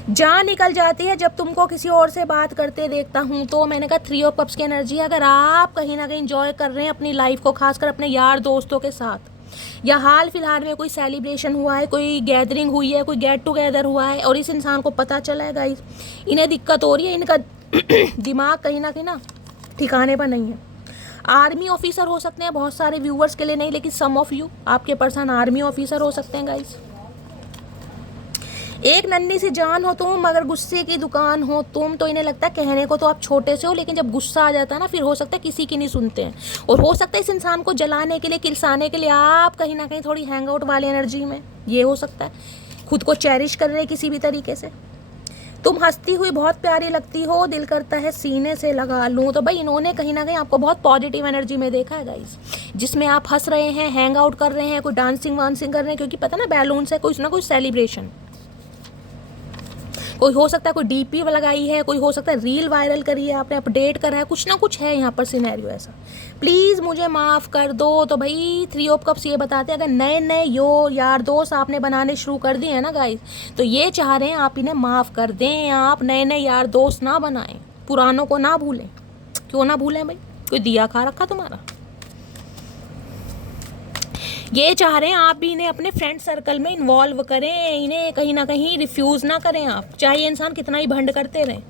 जान निकल जाती है जब तुमको किसी और से बात करते देखता हूँ। तो मैंने कहा 3 ऑफ कप्स की एनर्जी है। अगर आप कहीं ना कहीं इंजॉय कर रहे हैं अपनी लाइफ को, खासकर अपने यार दोस्तों के साथ, या हाल फिलहाल में कोई सेलिब्रेशन हुआ है, कोई गैदरिंग हुई है, कोई गेट टुगेदर हुआ है और इस इंसान को पता चला है गाइस, इन्हें दिक्कत हो रही है, इनका दिमाग कहीं ना ठिकाने पर नहीं है। आर्मी ऑफिसर हो सकते हैं, बहुत सारे व्यूवर्स के लिए नहीं, लेकिन सम ऑफ यू, आपके पर्सन आर्मी ऑफिसर हो सकते हैं गाइस। एक नन्ही सी जान हो तुम, मगर गुस्से की दुकान हो तुम। तो इन्हें लगता है कहने को तो आप छोटे से हो, लेकिन जब गुस्सा आ जाता है ना, फिर हो सकता है किसी की नहीं सुनते हैं। और हो सकता है इस इंसान को जलाने के लिए, किलसाने के लिए आप कहीं ना कहीं थोड़ी हैंग आउट वाली एनर्जी में, ये हो सकता है। खुद को चेरिश कर रहे किसी भी तरीके से। तुम हंसती हुई बहुत प्यारी लगती हो, दिल करता है सीने से लगा लूँ। तो भाई इन्होंने कहीं ना कहीं आपको बहुत पॉजिटिव एनर्जी में देखा है गाइस, जिसमें आप हंस रहे हैं, हैंग आउट कर रहे हैं, कोई डांसिंग वांसिंग कर रहे हैं, क्योंकि पता ना बैलून से कुछ ना कुछ सेलिब्रेशन। कोई हो सकता है कोई डीपी लगाई है, कोई हो सकता है रील वायरल करी है आपने, अपडेट करा है, कुछ ना कुछ है यहाँ पर सिनेरियो ऐसा। प्लीज़ मुझे माफ़ कर दो। तो भाई 3 ऑफ कप्स ये बताते हैं, अगर नए यार दोस्त आपने बनाने शुरू कर दिए हैं ना गाइस, तो ये चाह रहे हैं आप इन्हें माफ़ कर दें। आप नए यार दोस्त ना बनाएं, पुरानों को ना भूलें। क्यों ना भूलें भाई, कोई दिया खा रखा तुम्हारा। ये चाह रहे हैं आप भी इन्हें अपने फ्रेंड सर्कल में इन्वॉल्व करें, इन्हें कहीं ना कहीं रिफ्यूज़ ना करें आप, चाहे ये इंसान कितना ही भंड करते रहें,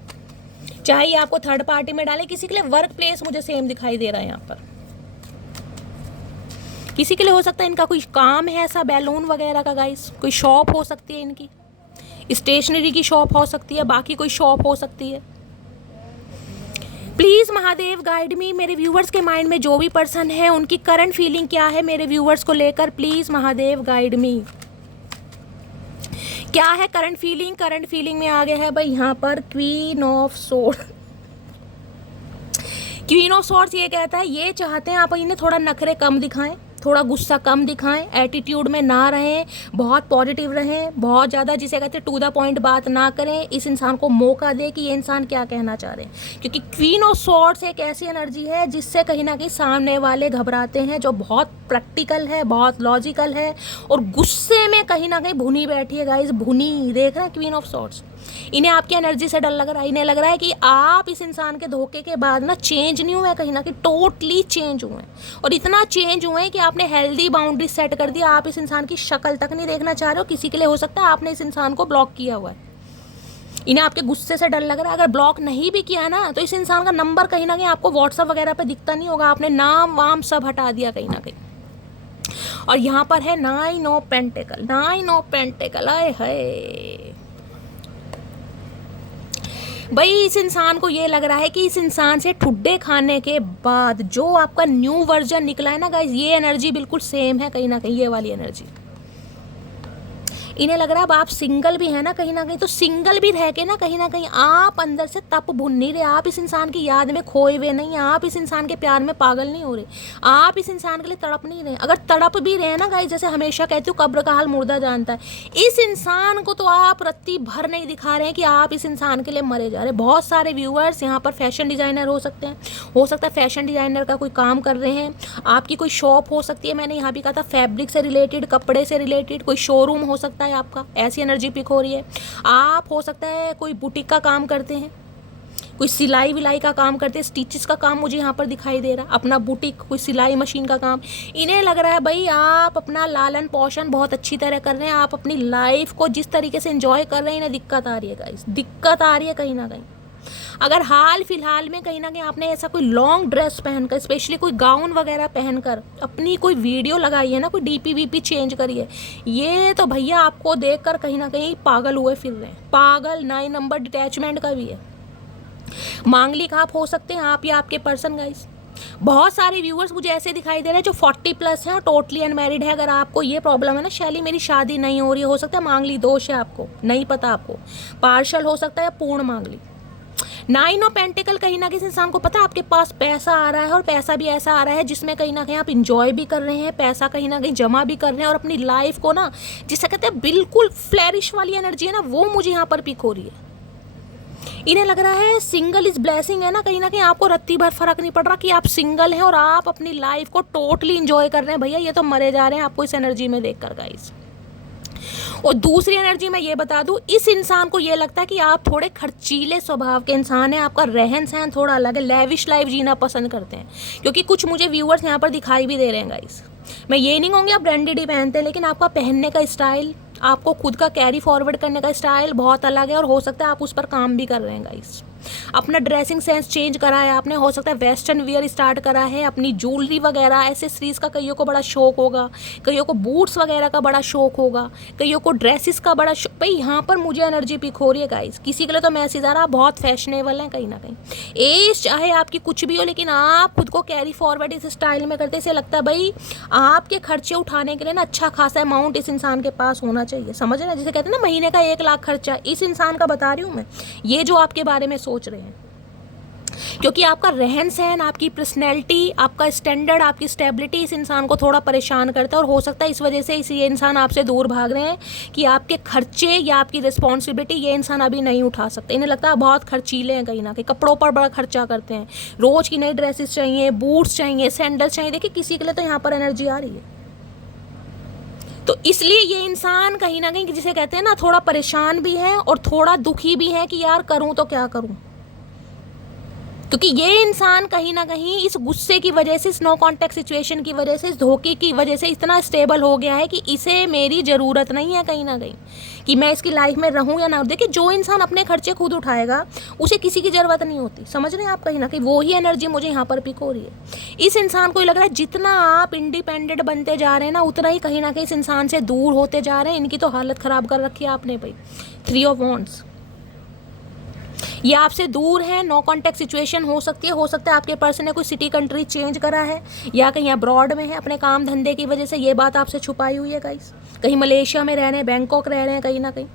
चाहे आपको थर्ड पार्टी में डालें। किसी के लिए वर्क प्लेस मुझे सेम दिखाई दे रहा है यहाँ पर। किसी के लिए हो सकता है इनका कोई काम है ऐसा बैलून वगैरह का गाइस, कोई शॉप हो सकती है इनकी, स्टेशनरी की शॉप हो सकती है, बाकी कोई शॉप हो सकती है। प्लीज़ महादेव गाइड मी। मेरे व्यूवर्स के माइंड में जो भी पर्सन है उनकी करंट फीलिंग क्या है मेरे व्यूवर्स को लेकर, प्लीज़ महादेव गाइड मी। क्या है करंट फीलिंग? करंट फीलिंग में आ गया है भाई यहाँ पर queen of sword. Queen of swords ये कहता है, ये चाहते हैं आप इन्हें थोड़ा नखरे कम दिखाएं, थोड़ा गुस्सा कम दिखाएं, एटीट्यूड में ना रहें, बहुत पॉजिटिव रहें, बहुत ज़्यादा जिसे कहते हैं टू द पॉइंट बात ना करें। इस इंसान को मौका दे कि ये इंसान क्या कहना चाह रहे हैं, क्योंकि क्वीन ऑफ सॉर्ड्स एक ऐसी एनर्जी है जिससे कहीं ना कहीं सामने वाले घबराते हैं, जो बहुत प्रैक्टिकल है, बहुत लॉजिकल है और गुस्से में कहीं ना कहीं भुनी बैठी है गाइस, भुनी। देख रहे हैं क्वीन ऑफ सॉर्ड्स, इन्हें आपकी एनर्जी से डर लग रहा है। इन्हें लग रहा है कि आप इस इंसान के धोखे के बाद ना चेंज नहीं हुए, कहीं ना कहीं टोटली चेंज हुए हैं, और इतना चेंज हुए हैं कि आपने हेल्दी बाउंड्री सेट कर दी। आप इस इंसान की शक्ल तक नहीं देखना चाह रहे हो। किसी के लिए हो सकता है आपने इस इंसान को ब्लॉक किया हुआ है, इन्हें आपके गुस्से से डर लग रहा है। अगर ब्लॉक नहीं भी किया ना, तो इस इंसान का नंबर कहीं ना कहीं आपको व्हाट्सएप वगैरह पे दिखता नहीं होगा, आपने नाम वाम सब हटा दिया कहीं ना कहीं। और यहाँ पर है 9 ऑफ पेंटिकल, 9 ऑफ पेंटिकल। आए हाय भाई, इस इंसान को ये लग रहा है कि इस इंसान से ठुड्डे खाने के बाद जो आपका न्यू वर्जन निकला है ना गाइस, ये एनर्जी बिल्कुल सेम है कहीं ना कहीं, ये वाली एनर्जी। इन्हें लग रहा है अब आप सिंगल भी है ना कहीं ना कहीं, तो सिंगल भी रह के ना कहीं आप अंदर से तप भुन नहीं रहे, आप इस इंसान की याद में खोए हुए नहीं, आप इस इंसान के प्यार में पागल नहीं हो रहे, आप इस इंसान के लिए तड़प नहीं रहे। अगर तड़प भी रहे ना गाइस, जैसे हमेशा कहती हूँ कब्र का हाल मुर्दा जानता है, इस इंसान को तो आप रत्ती भर नहीं दिखा रहे हैं कि आप इस इंसान के लिए मरे जा रहे हैं। बहुत सारे व्यूअर्स यहाँ पर फैशन डिज़ाइनर हो सकते हैं, हो सकता है फैशन डिज़ाइनर का कोई काम कर रहे हैं, आपकी कोई शॉप हो सकती है, मैंने यहाँ भी कहा था फैब्रिक से रिलेटेड, कपड़े से रिलेटेड कोई शोरूम हो सकता है आपका, ऐसी एनर्जी पिक हो रही है। आप हो सकता है कोई बुटीक का काम करते हैं, कोई सिलाई विलाई का काम करते हैं, स्टिचेस का काम मुझे यहाँ पर दिखाई दे रहा है, अपना बुटीक, कोई सिलाई मशीन का काम। इन्हें लग रहा है भाई आप अपना लालन पोषण बहुत अच्छी तरह कर रहे हैं, आप अपनी लाइफ को जिस तरीके से एंजॉय कर रहे हैं, इन्हें दिक्कत आ रही है गाइस, दिक्कत आ रही है कहीं ना कहीं। अगर हाल फिलहाल में कहीं ना कहीं आपने ऐसा कोई लॉन्ग ड्रेस पहनकर, स्पेशली कोई गाउन वगैरह पहनकर अपनी कोई वीडियो लगाई है ना, कोई डीपी वीपी चेंज करी है, ये तो भैया आपको देखकर कहीं ना कहीं पागल हुए फिर रहे हैं। पागल 9 नंबर डिटैचमेंट का भी है। मांगलिक आप हो सकते हैं, आप या आपके पर्सन गाइस। बहुत सारे व्यूअर्स मुझे ऐसे दिखाई दे रहे हैं जो 40 प्लस हैं और टोटली अनमैरिड है। अगर आपको ये प्रॉब्लम है ना, शैली मेरी शादी नहीं हो रही है, हो सकता है मांगलिक दोष है, आपको नहीं पता, आपको पार्शल हो सकता है या पूर्ण मांगलिक। 9 ऑफ पेंटिकल कहीं ना किसी इंसान को पता है आपके पास पैसा आ रहा है, और पैसा भी ऐसा आ रहा है जिसमें कहीं ना कहीं आप इंजॉय भी कर रहे हैं, पैसा कहीं ना कहीं जमा भी कर रहे हैं, और अपनी लाइफ को ना, जिसे कहते हैं बिल्कुल फ्लैरिश वाली एनर्जी है ना, वो मुझे यहाँ पर पिक हो रही है। इन्हें लग रहा है सिंगल इज ब्लेसिंग है ना, कहीं ना कहीं आपको रत्ती भर फर्क नहीं पड़ रहा कि आप सिंगल हैं और आप अपनी लाइफ को टोटली इंजॉय कर रहे हैं। भैया ये तो मरे जा रहे हैं आपको इस एनर्जी में देखकर गाइस। और दूसरी एनर्जी मैं ये बता दूं, इस इंसान को ये लगता है कि आप थोड़े खर्चीले स्वभाव के इंसान हैं, आपका रहन सहन थोड़ा अलग है, लेविश लाइफ जीना पसंद करते हैं। क्योंकि कुछ मुझे व्यूअर्स यहाँ पर दिखाई भी दे रहे हैं गाइस। मैं ये नहीं कहूँगी आप ब्रांडेड ही पहनते हैं, लेकिन आपका पहनने का स्टाइल, आपको खुद का कैरी फॉरवर्ड करने का स्टाइल बहुत अलग है, और हो सकता है आप उस पर काम भी कर रहे हैं गाइस। अपना ड्रेसिंग सेंस चेंज करा है आपने, हो सकता है वेस्टर्न वियर स्टार्ट करा है, अपनी ज्वेलरी वगैरह एसेसरीज का कईयों को बड़ा शौक होगा, कईयों को बूट्स वगैरह का बड़ा शौक होगा, कईयों को ड्रेसेस का बड़ा शौक। भाई यहाँ पर मुझे एनर्जी पिक हो रही है गाइस। किसी के लिए तो मैसेज आ रहा, बहुत फैशनेबल है कहीं ना कहीं। एज चाहे आपकी कुछ भी हो, लेकिन आप खुद को कैरी फॉरवर्ड इस स्टाइल में करते, इसे लगता है भाई आपके खर्चे उठाने के लिए ना अच्छा खासा अमाउंट इस इंसान के पास होना चाहिए। समझ रहे ना, जिसे कहते हैं ना महीने का 1 लाख खर्चा, इस इंसान का बता रही हूँ मैं, ये जो आपके बारे में सोच रहे हैं। क्योंकि आपका रहन सहन, आपकी पर्सनैलिटी, आपका स्टैंडर्ड, आपकी स्टेबिलिटी इस इंसान को थोड़ा परेशान करता है, और हो सकता है इस वजह से ये इंसान आपसे दूर भाग रहे हैं कि आपके खर्चे या आपकी रिस्पॉन्सिबिलिटी ये इंसान अभी नहीं उठा सकते। इन्हें लगता है बहुत खर्चीले हैं, कहीं ना कहीं कपड़ों पर बड़ा खर्चा करते हैं, रोज़ की नई ड्रेसेस चाहिए, बूट्स चाहिए, सैंडल्स चाहिए। देखिए किसी के लिए तो यहाँ पर एनर्जी आ रही है, तो इसलिए ये इंसान कहीं ना कहीं जिसे कहते हैं ना थोड़ा परेशान भी है और थोड़ा दुखी भी है कि यार करूँ तो क्या करूँ। क्योंकि ये इंसान कहीं ना कहीं इस गुस्से की वजह से, इस नो कॉन्टेक्ट सिचुएशन की वजह से, इस धोखे की वजह से इतना स्टेबल हो गया है कि इसे मेरी ज़रूरत नहीं है कहीं ना कहीं कि मैं इसकी लाइफ में रहूं या ना। देखिए जो इंसान अपने खर्चे खुद उठाएगा उसे किसी की ज़रूरत नहीं होती। समझ रहे हैं आप, कहीं ना कहीं वो ही एनर्जी मुझे यहाँ पर पिक हो रही है। इस इंसान को लग रहा है जितना आप इंडिपेंडेंट बनते जा रहे हैं ना, उतना ही कहीं ना कहीं इस इंसान से दूर होते जा रहे हैं। इनकी तो हालत ख़राब कर रखी है आपने भाई। 3 ऑफ वॉन्ड्स, ये आपसे दूर है, नो कॉन्टेक्ट सिचुएशन हो सकती है। हो सकता है आपके पर्सन ने कोई सिटी कंट्री चेंज करा है या कहीं अब्रॉड में है, अपने काम धंधे की वजह से ये बात आपसे छुपाई हुई है गाइस। कहीं मलेशिया में रह रहे हैं, बैंकॉक रह रहे हैं, कहीं ना कहीं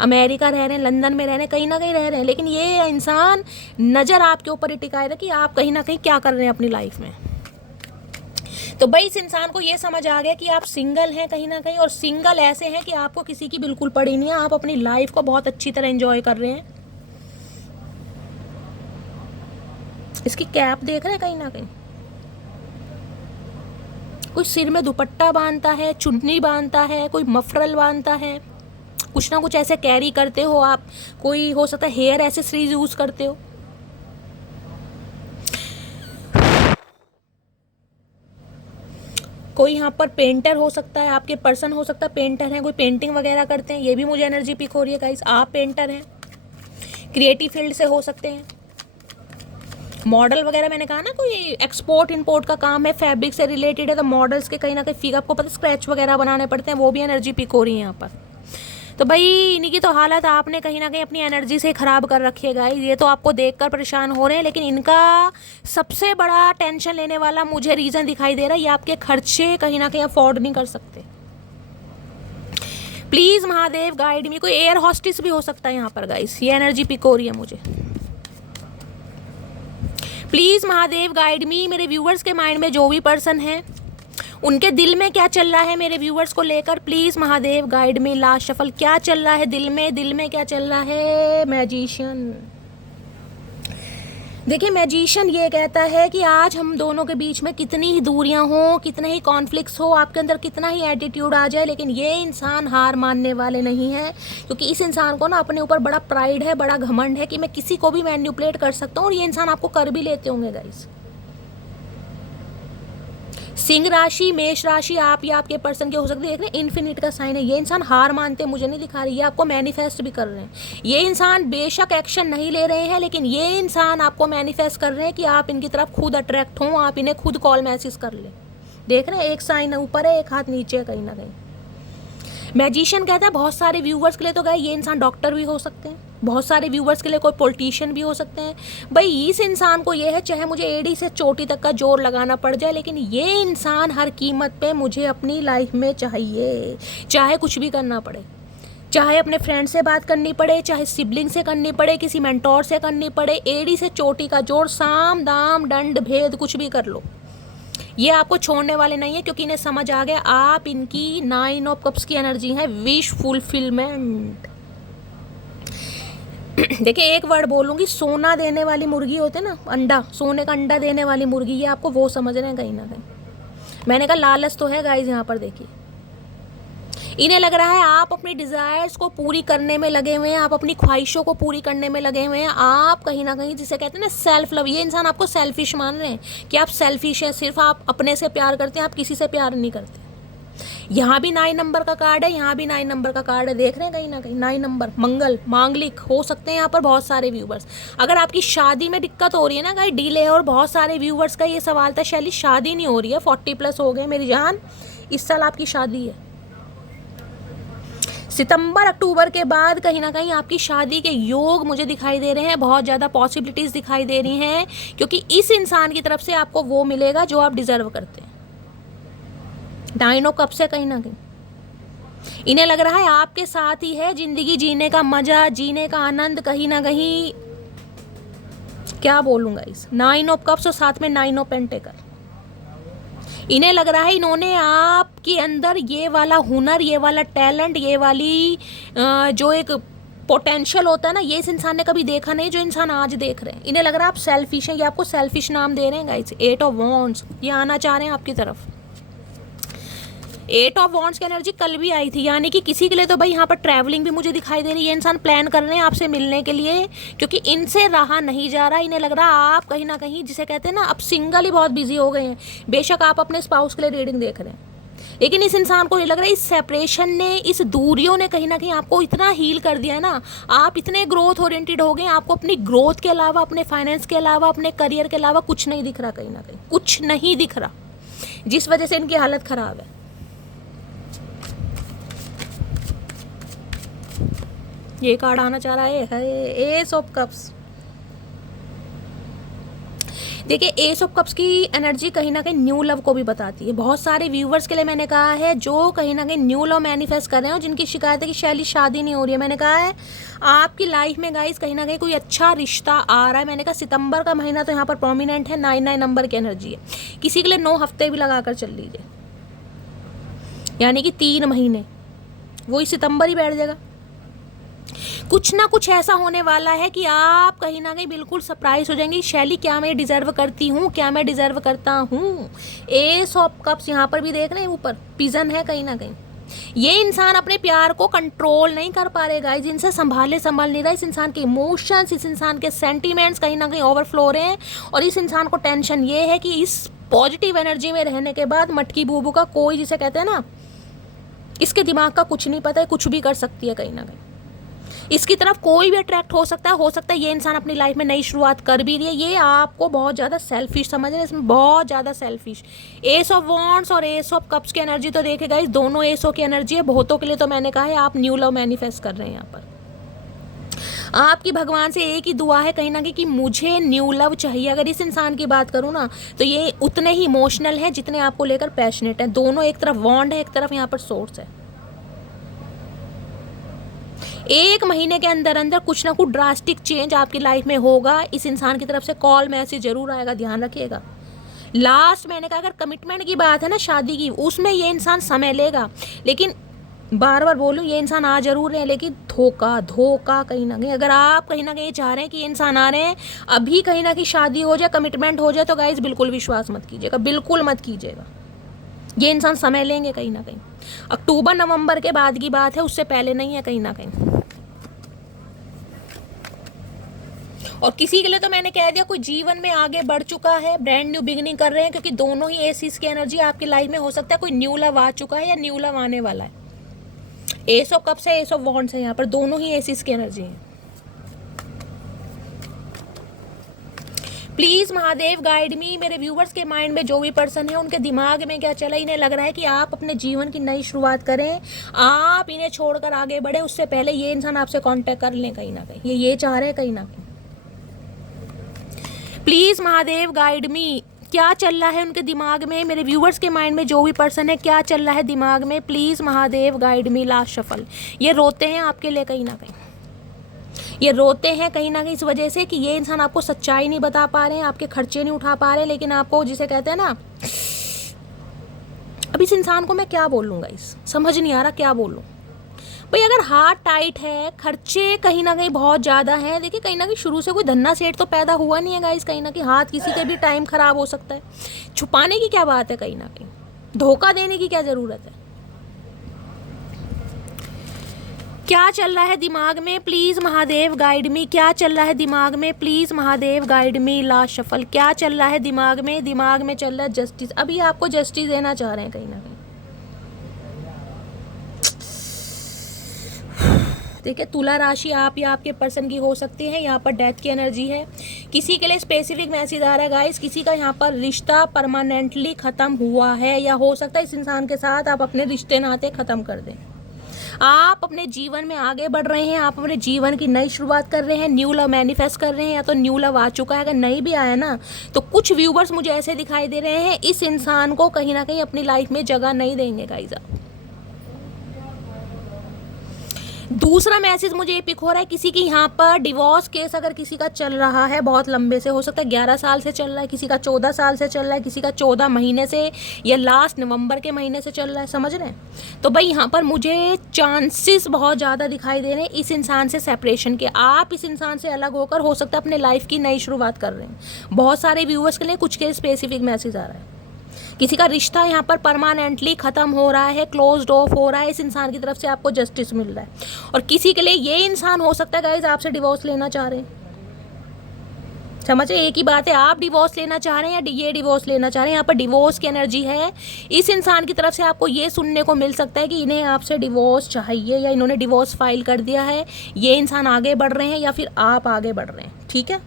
अमेरिका रह रहे हैं, लंदन में रह रहे हैं, कहीं ना कहीं रह रहे हैं, लेकिन ये इंसान नज़र आपके ऊपर ही टिकाए रहे कि आप कहीं ना कहीं क्या कर रहे हैं अपनी लाइफ में। तो भाई इस इंसान को ये समझ आ गया कि आप सिंगल हैं कहीं ना कहीं, और सिंगल ऐसे हैं कि आपको किसी की बिल्कुल पड़ी नहीं है, आप अपनी लाइफ को बहुत अच्छी तरह एंजॉय कर रहे हैं। इसकी कैप देख रहे हैं कहीं ना कहीं, कोई सिर में दुपट्टा बांधता है, चुन्नी बांधता है, कोई मफरल बांधता है, कुछ ना कुछ ऐसे कैरी करते हो आप। कोई हो सकता है हेयर एक्सेसरीज यूज करते हो। कोई यहाँ पर पेंटर हो सकता है, आपके पर्सन हो सकता है पेंटर हैं, कोई पेंटिंग वगैरह करते हैं, ये भी मुझे एनर्जी पिक हो रही है गाइस। आप पेंटर हैं, क्रिएटिव फील्ड से हो सकते हैं, मॉडल वगैरह, मैंने कहा ना कोई एक्सपोर्ट इंपोर्ट का काम है, फैब्रिक से रिलेटेड है, तो मॉडल्स के कहीं ना कहीं फिगर आपको पता स्क्रैच वगैरह बनाने पड़ते हैं, वो भी एनर्जी पिक हो रही है यहाँ पर। तो भाई इन्हीं की तो हालत आपने कहीं ना कहीं अपनी एनर्जी से ख़राब कर रखी है गाइस। ये तो आपको देखकर परेशान हो रहे हैं, लेकिन इनका सबसे बड़ा टेंशन लेने वाला मुझे रीज़न दिखाई दे रहा है, ये आपके खर्चे कहीं ना कहीं अफोर्ड नहीं कर सकते। प्लीज़ महादेव गाइड मी। कोई एयर हॉस्टेस भी हो सकता है यहाँ पर गाइस, ये एनर्जी पिक हो रही है मुझे। प्लीज़ महादेव गाइड मी। मेरे व्यूवर्स के माइंड में जो भी पर्सन है, उनके दिल में क्या चल रहा है मेरे व्यूवर्स को लेकर, please Mahadev guide me. Last shuffle क्या चल रहा है दिल में क्या चल रहा है। मैजिशियन, देखिए मैजिशियन ये कहता है कि आज हम दोनों के बीच में कितनी ही दूरियां हो, कितने ही कॉन्फ्लिक्ट्स हो, आपके अंदर कितना ही एटीट्यूड आ जाए, लेकिन ये इंसान हार मानने वाले नहीं है। क्योंकि इस इंसान को ना अपने ऊपर बड़ा प्राइड है, बड़ा घमंड है कि मैं किसी को भी मैनिपुलेट कर सकता हूँ, और ये इंसान आपको कर भी लेते होंगे गाइस। सिंह राशि, मेष राशि, आप या आपके पर्सन के हो सकते हैं। देख रहे हैं इन्फिनिट का साइन है। ये इंसान हार मानते मुझे नहीं दिखा रही, ये आपको मैनिफेस्ट भी कर रहे हैं। ये इंसान बेशक एक्शन नहीं ले रहे हैं, लेकिन ये इंसान आपको मैनिफेस्ट कर रहे हैं कि आप इनकी तरफ खुद अट्रैक्ट हों, आप इन्हें खुद कॉल मैसेज कर लें। देख रहे हैं एक साइन ऊपर है, एक हाथ नीचे है कहीं ना कहीं। मैजिशियन कहता है बहुत सारे व्यूवर्स के लिए तो गए ये इंसान डॉक्टर भी हो सकते हैं, बहुत सारे व्यूवर्स के लिए कोई पॉलिटिशियन भी हो सकते हैं। भाई इस इंसान को ये है चाहे मुझे एड़ी से चोटी तक का जोर लगाना पड़ जाए, लेकिन ये इंसान हर कीमत पे मुझे अपनी लाइफ में चाहिए, चाहे कुछ भी करना पड़े, चाहे अपने फ्रेंड से बात करनी पड़े, चाहे सिबलिंग से करनी पड़े, किसी मेंटोर से करनी पड़े, एड़ी से चोटी का जोर, साम दाम दंड भेद कुछ भी कर लो, ये आपको छोड़ने वाले नहीं है, क्योंकि इन्हें समझ आ गया आप इनकी 9 ऑफ कप्स की एनर्जी है, विश फुलफिलमेंट। देखिए एक वर्ड बोलूँगी, सोना देने वाली मुर्गी होते ना, अंडा, सोने का अंडा देने वाली मुर्गी, ये आपको वो समझ रहे हैं कहीं ना कहीं। मैंने कहा लालच तो है गाइस यहाँ पर। देखिए इन्हें लग रहा है आप अपनी डिज़ायर्स को पूरी करने में लगे हुए हैं, आप अपनी ख्वाहिशों को पूरी करने में लगे हुए हैं, आप कहीं ना कहीं जिसे कहते हैं ना सेल्फ लव, ये इंसान आपको सेल्फिश मान रहे हैं कि आप सेल्फिश हैं, सिर्फ आप अपने से प्यार करते हैं, आप किसी से प्यार नहीं करते। यहाँ भी 9 नंबर का कार्ड है, यहाँ भी 9 नंबर का कार्ड है, देख रहे हैं कहीं ना कहीं 9 नंबर, मंगल, मांगलिक हो सकते हैं यहाँ पर बहुत सारे व्यूवर्स। अगर आपकी शादी में दिक्कत हो रही है ना गाइस, डिले, और बहुत सारे व्यूवर्स का ये सवाल था शैली शादी नहीं हो रही है, 40+ हो गए मेरी जान, इस साल आपकी शादी है। सितंबर अक्टूबर के बाद कहीं ना कहीं आपकी शादी के योग मुझे दिखाई दे रहे हैं, बहुत ज़्यादा पॉसिबिलिटीज़ दिखाई दे रही हैं, क्योंकि इस इंसान की तरफ से आपको वो मिलेगा जो आप डिज़र्व करते हैं। 9 कप से कहीं ना कहीं इन्हें लग रहा है आपके साथ ही है ज़िंदगी जीने का मज़ा, जीने का आनंद, कहीं ना कहीं क्या बोलूँगा इस 9 ऑफ कप्स और साथ में 9 ऑफ पेंटेकल। इन्हें लग रहा है इन्होंने आपके अंदर ये वाला हुनर, ये वाला टैलेंट, ये वाली जो एक पोटेंशियल होता है ना, ये इस इंसान ने कभी देखा नहीं जो इंसान आज देख रहे हैं। इन्हें लग रहा है आप सेल्फिश हैं, ये आपको सेल्फिश नाम दे रहे हैं गाइस। 8 ऑफ वॉन्ड्स, ये आना चाह रहे हैं आपकी तरफ। 8 ऑफ वॉन्ड्स की एनर्जी कल भी आई थी, यानी कि किसी के लिए तो भाई यहाँ पर ट्रैवलिंग भी मुझे दिखाई दे रही है, इंसान प्लान कर रहे हैं आपसे मिलने के लिए, क्योंकि इनसे रहा नहीं जा रहा। इन्हें लग रहा है आप कहीं ना कहीं जिसे कहते हैं ना, अब सिंगल ही बहुत बिजी हो गए हैं। बेशक आप अपने स्पाउस के लिए रीडिंग देख रहे हैं, लेकिन इस इंसान को ये लग रहा है इस सेपरेशन ने, इस दूरियों ने कहीं ना कहीं आपको इतना हील कर दिया है ना, आप इतने ग्रोथ ओरिएंटेड हो गए, आपको अपनी ग्रोथ के अलावा, अपने फाइनेंस के अलावा, अपने करियर के अलावा कुछ नहीं दिख रहा, कहीं ना कहीं कुछ नहीं दिख रहा, जिस वजह से इनकी हालत खराब है। ये कार्ड आना चाह रहा है एस ऑफ कप्स। देखिए एस ऑफ कप्स की एनर्जी कहीं ना कहीं न्यू लव को भी बताती है। बहुत सारे व्यूवर्स के लिए मैंने कहा है जो कहीं ना कहीं न्यू लव मैनिफेस्ट कर रहे हैं, जिनकी शिकायत है कि शैली शादी नहीं हो रही है, मैंने कहा है आपकी लाइफ में गाइस कहीं ना कहीं कोई अच्छा रिश्ता आ रहा है। मैंने कहा सितंबर का महीना तो यहाँ पर प्रोमिनेंट है, 9 नंबर की एनर्जी है, किसी के लिए 9 हफ्ते भी लगा कर चल लीजिए, यानी कि 3 महीने, वही सितंबर ही बैठ जाएगा। कुछ ना कुछ ऐसा होने वाला है कि आप कहीं ना कहीं बिल्कुल सरप्राइज हो जाएंगे, शैली क्या मैं डिजर्व करती हूँ, क्या मैं डिजर्व करता हूँ। एस ऑफ कप्स यहाँ पर भी देख रहे हैं, ऊपर पिजन है कहीं ना कहीं। ये इंसान अपने प्यार को कंट्रोल नहीं कर पा रहे गाइस, इनसे संभल नहीं रहा। इस इंसान के इमोशंस, इस इंसान के सेंटीमेंट्स कहीं ना कहीं ओवरफ्लो हो रहे हैं, और इस इंसान को टेंशन ये है कि इस पॉजिटिव एनर्जी में रहने के बाद मटकी बूबू का कोई, जिसे कहते हैं ना, इसके दिमाग का कुछ नहीं पता है, कुछ भी कर सकती है कहीं ना कहीं, इसकी तरफ कोई भी अट्रैक्ट हो सकता है ये इंसान अपनी लाइफ में नई शुरुआत कर भी रही है। ये आपको बहुत ज़्यादा सेल्फिश समझ रहे हैं, इसमें बहुत ज़्यादा सेल्फिश। एस ऑफ वॉन्ड्स और एस ऑफ कप्स की एनर्जी तो देखे गाइस, दोनों एसओ की एनर्जी है। बहुतों के लिए तो मैंने कहा है आप न्यू लव मैनिफेस्ट कर रहे हैं। यहाँ पर आपकी भगवान से एक ही दुआ है कहीं ना कहीं कि मुझे न्यू लव चाहिए। अगर इस इंसान की बात करूँ ना, तो ये उतने ही इमोशनल है जितने आपको लेकर पैशनेट है। दोनों, एक तरफ वॉन्ड है, एक तरफ यहाँ पर सोर्स है। 1 महीने के अंदर अंदर कुछ ना कुछ ड्रास्टिक चेंज आपकी लाइफ में होगा। इस इंसान की तरफ से कॉल मैसेज जरूर आएगा, ध्यान रखिएगा। लास्ट मैंने कहा अगर कमिटमेंट की बात है ना, शादी की, उसमें ये इंसान समय लेगा, लेकिन बार बार बोलूँ ये इंसान आ जरूर रहे हैं, लेकिन धोखा कहीं ना कहीं। अगर आप कहीं ना कहीं चाह रहे हैं कि ये इंसान आ रहे हैं अभी कहीं ना कहीं शादी हो जाए, कमिटमेंट हो जाए, तो गाइस बिल्कुल विश्वास मत कीजिएगा, बिल्कुल मत कीजिएगा। ये इंसान समय लेंगे कहीं ना कहीं। अक्टूबर नवंबर के बाद की बात है, उससे पहले नहीं है कहीं ना कहीं। और किसी के लिए तो मैंने कह दिया कोई जीवन में आगे बढ़ चुका है, ब्रांड न्यू बिगिनिंग कर रहे हैं, क्योंकि दोनों ही एसीज की एनर्जी आपकी लाइफ में हो सकता है कोई न्यू लव आ चुका है या न्यू लव आने वाला है। एस ऑफ कप्स है, एस ऑफ वॉन्ड्स है, यहाँ पर दोनों ही एसीज की एनर्जी है। प्लीज महादेव गाइड मी, मेरे व्यूवर्स के माइंड में जो भी पर्सन है उनके दिमाग में क्या चला, इन्हें लग रहा है कि आप अपने जीवन की नई शुरुआत करें, आप इन्हें छोड़कर आगे बढ़े, उससे पहले ये इंसान आपसे कांटेक्ट कर लें कहीं ना कहीं, ये चाह रहे हैं कहीं ना कहीं। प्लीज महादेव गाइड मी, क्या चल रहा है उनके दिमाग में, मेरे व्यूवर्स के माइंड में जो भी पर्सन है क्या चल रहा है दिमाग में, please Mahadev guide me. Last shuffle, ये रोते हैं आपके लिए कहीं ना कहीं, ये रोते हैं कहीं ना कहीं इस वजह से कि ये इंसान आपको सच्चाई नहीं बता पा रहे हैं, आपके खर्चे नहीं उठा पा रहे, लेकिन आपको जिसे कहते हैं ना, अब इस इंसान को मैं क्या बोलूँगा, इस समझ नहीं आ रहा क्या बोलूँ भाई। अगर हाथ टाइट है, खर्चे कहीं ना कहीं बहुत ज़्यादा हैं, देखिए कहीं ना कहीं शुरू से कोई धन्ना सेठ तो पैदा हुआ नहीं है गाइस, कहीं ना कहीं हाथ किसी के भी टाइम ख़राब हो सकता है, छुपाने की क्या बात है, कहीं ना कहीं धोखा देने की क्या ज़रूरत है। क्या चल रहा है दिमाग में, प्लीज़ महादेव गाइड मी, क्या चल रहा है दिमाग में, please Mahadev guide me. Last shuffle, क्या चल रहा है दिमाग में, दिमाग में चल रहा है जस्टिस, अभी आपको जस्टिस देना चाह रहे हैं कहीं ना कहीं। देखिए तुला राशि आप या आपके पर्सन की हो सकती है, यहाँ पर डेथ की एनर्जी है, किसी के लिए स्पेसिफिक मैसेज आ रहा है गाइस, किसी का यहाँ पर रिश्ता परमानेंटली ख़त्म हुआ है, या हो सकता है इस इंसान के साथ आप अपने रिश्ते नाते ख़त्म कर दें, आप अपने जीवन में आगे बढ़ रहे हैं, आप अपने जीवन की नई शुरुआत कर रहे हैं, न्यू लव मैनिफेस्ट कर रहे हैं, या तो न्यू लव आ चुका है, अगर नहीं भी आया ना तो कुछ व्यूवर्स मुझे ऐसे दिखाई दे रहे हैं इस इंसान को कहीं ना कहीं अपनी लाइफ में जगह नहीं देंगे गाइस आप। दूसरा मैसेज मुझे ये पिक हो रहा है, किसी की यहाँ पर डिवोर्स केस अगर किसी का चल रहा है बहुत लंबे से, हो सकता है 11 साल से चल रहा है, किसी का 14 साल से चल रहा है, किसी का 14 महीने से या लास्ट नवंबर के महीने से चल रहा है, समझ रहे हैं। तो भाई यहाँ पर मुझे चांसेस बहुत ज़्यादा दिखाई दे रहे हैं इस इंसान से सेपरेशन के, आप इस इंसान से अलग होकर हो सकता है अपने लाइफ की नई शुरुआत कर रहे हैं। बहुत सारे व्यूअर्स के लिए कुछ के स्पेसिफिक मैसेज आ रहा है, किसी का रिश्ता यहाँ पर परमानेंटली ख़त्म हो रहा है, क्लोज्ड ऑफ हो रहा है, इस इंसान की तरफ से आपको जस्टिस मिल रहा है। और किसी के लिए ये इंसान हो सकता है गाइज आपसे डिवोर्स लेना चाह रहे हैं, समझे, एक ही बात है, आप डिवोर्स लेना चाह रहे हैं या ये डिवोर्स लेना चाह रहे हैं, यहाँ पर डिवोर्स की एनर्जी है, इस इंसान की तरफ से आपको ये सुनने को मिल सकता है कि इन्हें आपसे डिवोर्स चाहिए, या इन्होंने डिवोर्स फाइल कर दिया है, ये इंसान आगे बढ़ रहे हैं या फिर आप आगे बढ़ रहे हैं, ठीक है।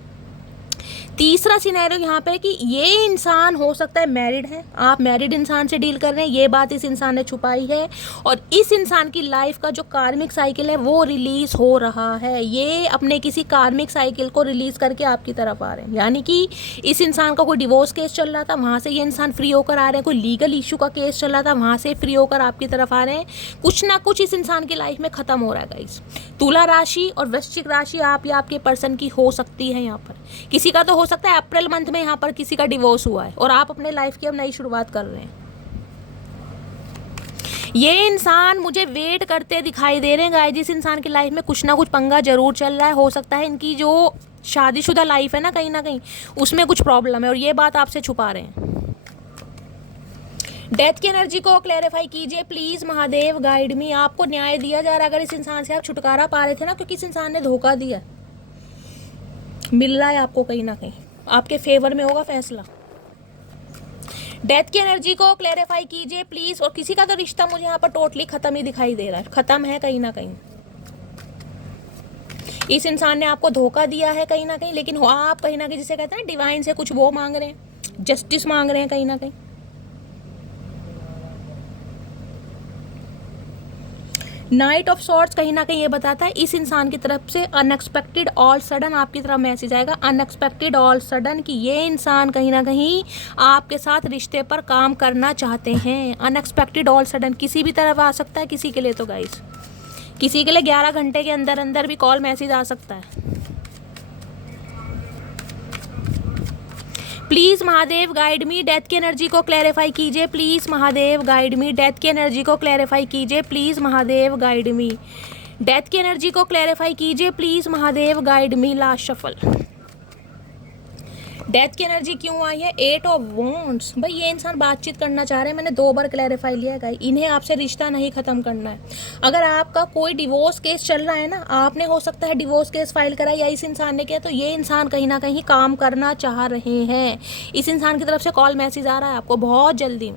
तीसरा सिनेरियो यहाँ पे कि ये इंसान हो सकता है मैरिड है, आप मैरिड इंसान से डील कर रहे हैं, ये बात इस इंसान ने छुपाई है, और इस इंसान की लाइफ का जो कार्मिक साइकिल है वो रिलीज हो रहा है, ये अपने किसी कार्मिक साइकिल को रिलीज करके आपकी तरफ आ रहे हैं, यानी कि इस इंसान का कोई डिवोर्स केस चल रहा था, वहाँ से ये इंसान फ्री होकर आ रहे हैं, कोई लीगल इशू का केस चल रहा था, वहाँ से फ्री होकर आपकी तरफ आ रहे हैं, कुछ ना कुछ इस इंसान की लाइफ में ख़त्म हो रहा है गाइस। तुला राशि और वृश्चिक राशि आप या आपके पर्सन की हो सकती है, यहाँ पर किसी का तो हो सकता है अप्रैल मंथ में यहाँ पर किसी का डिवोर्स हुआ है और आप अपने लाइफ की अब नई शुरुआत कर रहे हैं। ये इंसान मुझे वेट करते दिखाई दे रहे हैं गाइस, जिस इंसान की लाइफ में कुछ ना कुछ पंगा जरूर चल रहा है, हो सकता है इनकी जो शादीशुदा लाइफ है ना कहीं उसमें कुछ प्रॉब्लम है और ये बात आपसे छुपा रहे हैं। डेथ की एनर्जी को क्लैरिफाई कीजिए प्लीज महादेव गाइड मी, आपको न्याय दिया जा रहा है, अगर इस इंसान से आप छुटकारा पा रहे थे ना, क्योंकि इस इंसान ने धोखा दिया, मिल रहा है आपको कहीं ना कहीं, आपके फेवर में होगा फैसला। डेथ की एनर्जी को क्लैरिफाई कीजिए प्लीज, और किसी का तो रिश्ता मुझे यहाँ पर टोटली खत्म ही दिखाई दे रहा है, खत्म है कहीं ना कहीं, इस इंसान ने आपको धोखा दिया है कहीं ना कहीं, लेकिन आप कहीं ना कहीं जिसे कहते हैं डिवाइन से कुछ वो मांग रहे हैं, जस्टिस मांग रहे हैं कहीं ना कहीं। नाइट ऑफ सॉर्ट्स कहीं ना कहीं ये बताता है इस इंसान की तरफ से अनएक्सपेक्टेड ऑल सडन आपकी तरफ मैसेज आएगा, अनएक्सपेक्टेड ऑल सडन, कि ये इंसान कहीं ना कहीं आपके साथ रिश्ते पर काम करना चाहते हैं। अनएक्सपेक्टेड ऑल सडन किसी भी तरफ आ सकता है, किसी के लिए तो गाइस, किसी के लिए 11 घंटे के अंदर अंदर भी कॉल मैसेज आ सकता है। Please Mahadev guide me, death की एनर्जी को क्लैरिफाई कीजिए please Mahadev guide me, death की एनर्जी को क्लैरिफाई कीजिए please Mahadev guide me, death की एनर्जी को क्लैरिफाई कीजिए please Mahadev guide me. Last shuffle, death की एनर्जी क्यों आई है? 8 ऑफ वॉन्ड्स। भाई ये इंसान बातचीत करना चाह रहे हैं, मैंने 2 बार क्लैरिफाई लिया है, इन्हें आपसे रिश्ता नहीं ख़त्म करना है। अगर आपका कोई डिवोर्स केस चल रहा है ना, आपने हो सकता है डिवोर्स केस फाइल करा या इस इंसान ने किया, तो ये इंसान कहीं ना कहीं काम करना चाह रहे हैं। इस इंसान की तरफ से कॉल मैसेज आ रहा है आपको बहुत जल्दी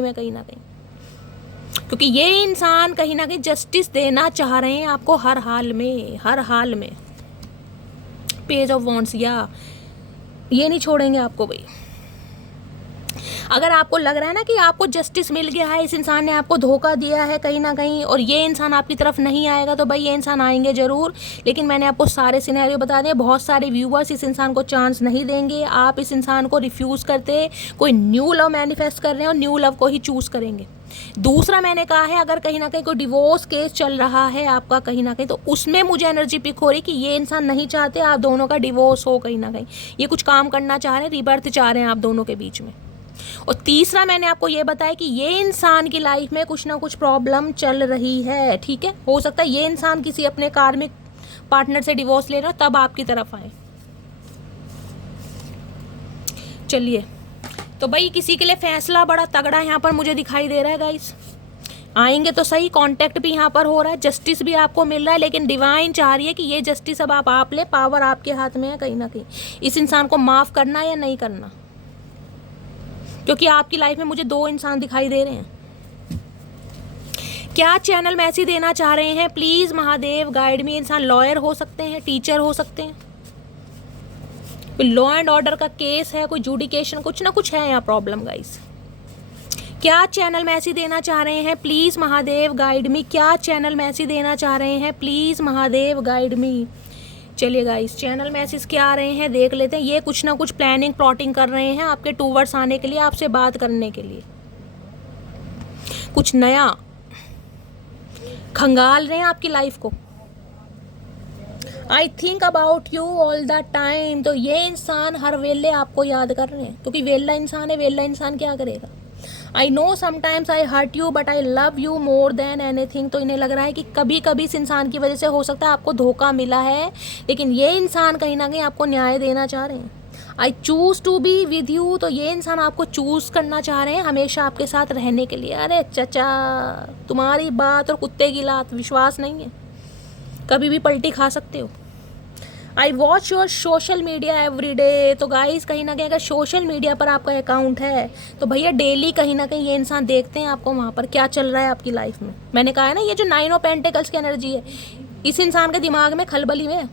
में कहीं ना कहीं, क्योंकि ये इंसान कहीं ना कहीं जस्टिस देना चाह रहे हैं आपको हर हाल में। पेज ऑफ वॉन्ड्स, या ये नहीं छोड़ेंगे आपको भाई। अगर आपको लग रहा है ना कि आपको जस्टिस मिल गया है, इस इंसान ने आपको धोखा दिया है कहीं ना कहीं और ये इंसान आपकी तरफ नहीं आएगा, तो भाई ये इंसान आएंगे ज़रूर, लेकिन मैंने आपको सारे सिनेरियो बता दिए। बहुत सारे व्यूअर्स इस इंसान को चांस नहीं देंगे। आप इस इंसान को रिफ्यूज़ करते कोई न्यू लव मैनिफेस्ट कर रहे हैं और न्यू लव को ही चूज़ करेंगे। दूसरा मैंने कहा है, अगर कहीं ना कहीं कोई डिवोर्स केस चल रहा है आपका कहीं ना कहीं, तो उसमें मुझे एनर्जी पिक हो रही कि ये इंसान नहीं चाहते आप दोनों का डिवोर्स हो कहीं ना कहीं, ये कुछ काम करना चाह रहे हैं, रिबर्थ चाह रहे हैं आप दोनों के बीच में। और तीसरा मैंने आपको ये बताया कि ये इंसान की लाइफ में कुछ ना कुछ प्रॉब्लम चल रही है, ठीक है। हो सकता है ये इंसान किसी अपने कार्मिक पार्टनर से डिवोर्स ले रहा हो तब आपकी तरफ आए। चलिए, तो भाई किसी के लिए फैसला बड़ा तगड़ा यहाँ पर मुझे दिखाई दे रहा है गाइस। आएंगे तो सही, कांटेक्ट भी यहाँ पर हो रहा है, जस्टिस भी आपको मिल रहा है, लेकिन डिवाइन चाह रही है कि ये जस्टिस अब आप ले, पावर आपके हाथ में है कहीं ना कहीं। इस इंसान को माफ़ करना या नहीं करना, क्योंकि आपकी लाइफ में मुझे 2 इंसान दिखाई दे रहे हैं। क्या चैनल मैसेज देना चाह रहे हैं? प्लीज़ महादेव गाइड मी। इंसान लॉयर हो सकते हैं, टीचर हो सकते हैं, कोई लॉ एंड ऑर्डर का केस है, कोई जुडिकेशन, कुछ ना कुछ है यहाँ प्रॉब्लम गाइस। क्या चैनल मैसेज देना चाह रहे हैं? Please Mahadev guide me. क्या चैनल मैसेज देना चाह रहे हैं? प्लीज़ महादेव गाइड मी। चलिए गाइस, चैनल मैसेज क्या आ रहे हैं देख लेते हैं। ये कुछ ना कुछ प्लानिंग प्लॉटिंग कर रहे हैं आपके टूवर्ड्स आने के लिए, आपसे बात करने के लिए, कुछ नया खंगाल रहे हैं आपकी लाइफ को। I think about you all the time. तो ये इंसान हर वेले आपको याद कर रहे हैं, क्योंकि वेला इंसान है। वेला इंसान क्या करेगा? I know sometimes I hurt you but I love you more than anything. तो इन्हें लग रहा है कि कभी कभी इस इंसान की वजह से हो सकता है आपको धोखा मिला है, लेकिन ये इंसान कहीं ना कहीं आपको न्याय देना चाह रहे हैं। I choose to be with you. तो ये इंसान आपको चूज़ करना चाह रहे हैं हमेशा आपके साथ रहने के लिए। अरे चचा, तुम्हारी बात और कुत्ते की लात विश्वास नहीं है, कभी भी पलटी खा सकते हो। I watch your social media every day. तो गाइस कहीं ना कहीं अगर सोशल मीडिया पर आपका अकाउंट है तो भैया डेली कहीं ना कहीं ये इंसान देखते हैं आपको वहाँ पर क्या चल रहा है आपकी लाइफ में। मैंने कहा है ना, ये जो 9 ऑफ पेंटिकल्स की एनर्जी है इस इंसान के दिमाग में खलबली में।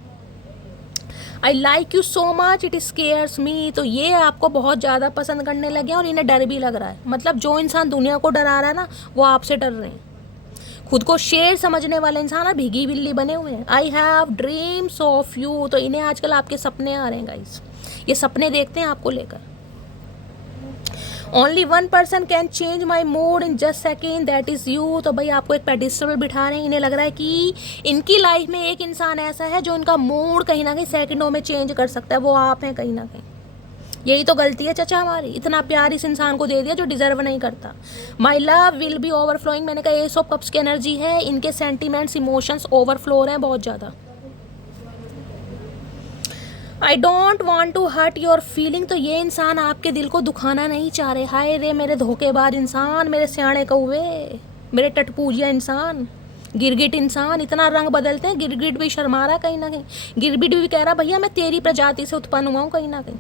I like you so much it scares me. तो ये आपको बहुत ज़्यादा पसंद करने लगे और इन्हें डर भी लग रहा है। मतलब जो इंसान दुनिया को डरा रहा है ना, वो आपसे डर रहे हैं। खुद को शेर समझने वाले इंसान और भीगी बिल्ली बने हुए हैं। I have dreams of you. तो इन्हें आजकल आपके सपने आ रहे हैं गाइस, ये सपने देखते हैं आपको लेकर। Only 1 person can change my mood in just second, that is you. तो भाई आपको एक पेडिस्टल पर बिठा रहे हैं। इन्हें लग रहा है कि इनकी लाइफ में एक इंसान ऐसा है जो इनका मूड कहीं ना कहीं सेकंडों में चेंज कर सकता है, वो आप हैं कहीं ना कहीं। यही तो गलती है चचा हमारी, इतना प्यार इस इंसान को दे दिया जो डिजर्व नहीं करता। My love will be overflowing. मैंने कहा एस ऑफ कप्स की एनर्जी है, इनके सेंटीमेंट्स इमोशंस ओवरफ्लो हैं बहुत ज़्यादा। I don't want to hurt your feeling. तो ये इंसान आपके दिल को दुखाना नहीं चाह रहे। हाय रे मेरे धोखेबाज इंसान, मेरे सियाणे कौवे, मेरे टटपूजिया इंसान, गिरगिट इंसान। इतना रंग बदलते हैं, गिरगिट भी शर्मा रहा है कहीं ना कहीं। गिरगिट भी कह रहा भैया मैं तेरी प्रजाति से उत्पन्न हुआ हूँ कहीं ना कहीं।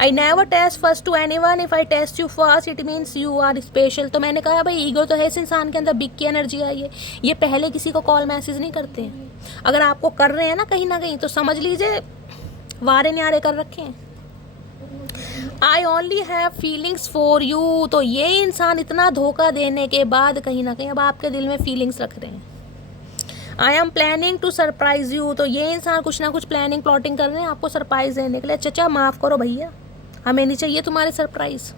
I never test first to anyone, if I test you first it means you are special. तो मैंने कहा भाई ईगो तो है इस इंसान के अंदर, बिग की एनर्जी आई है। ये पहले किसी को कॉल मैसेज नहीं करते हैं। अगर आपको कर रहे हैं ना कहीं तो समझ लीजिए वारे न्यारे कर रखे हैं। I only have feelings for you. तो ये इंसान इतना धोखा देने के बाद कहीं ना कहीं अब आपके दिल में फीलिंग्स रख रहे हैं। I am planning to surprise you. तो ये इंसान कुछ ना कुछ प्लानिंग प्लॉटिंग कर रहे हैं आपको सरप्राइज देने के लिए। चचा माफ़ करो भैया, हमें नहीं चाहिए तुम्हारे surprise.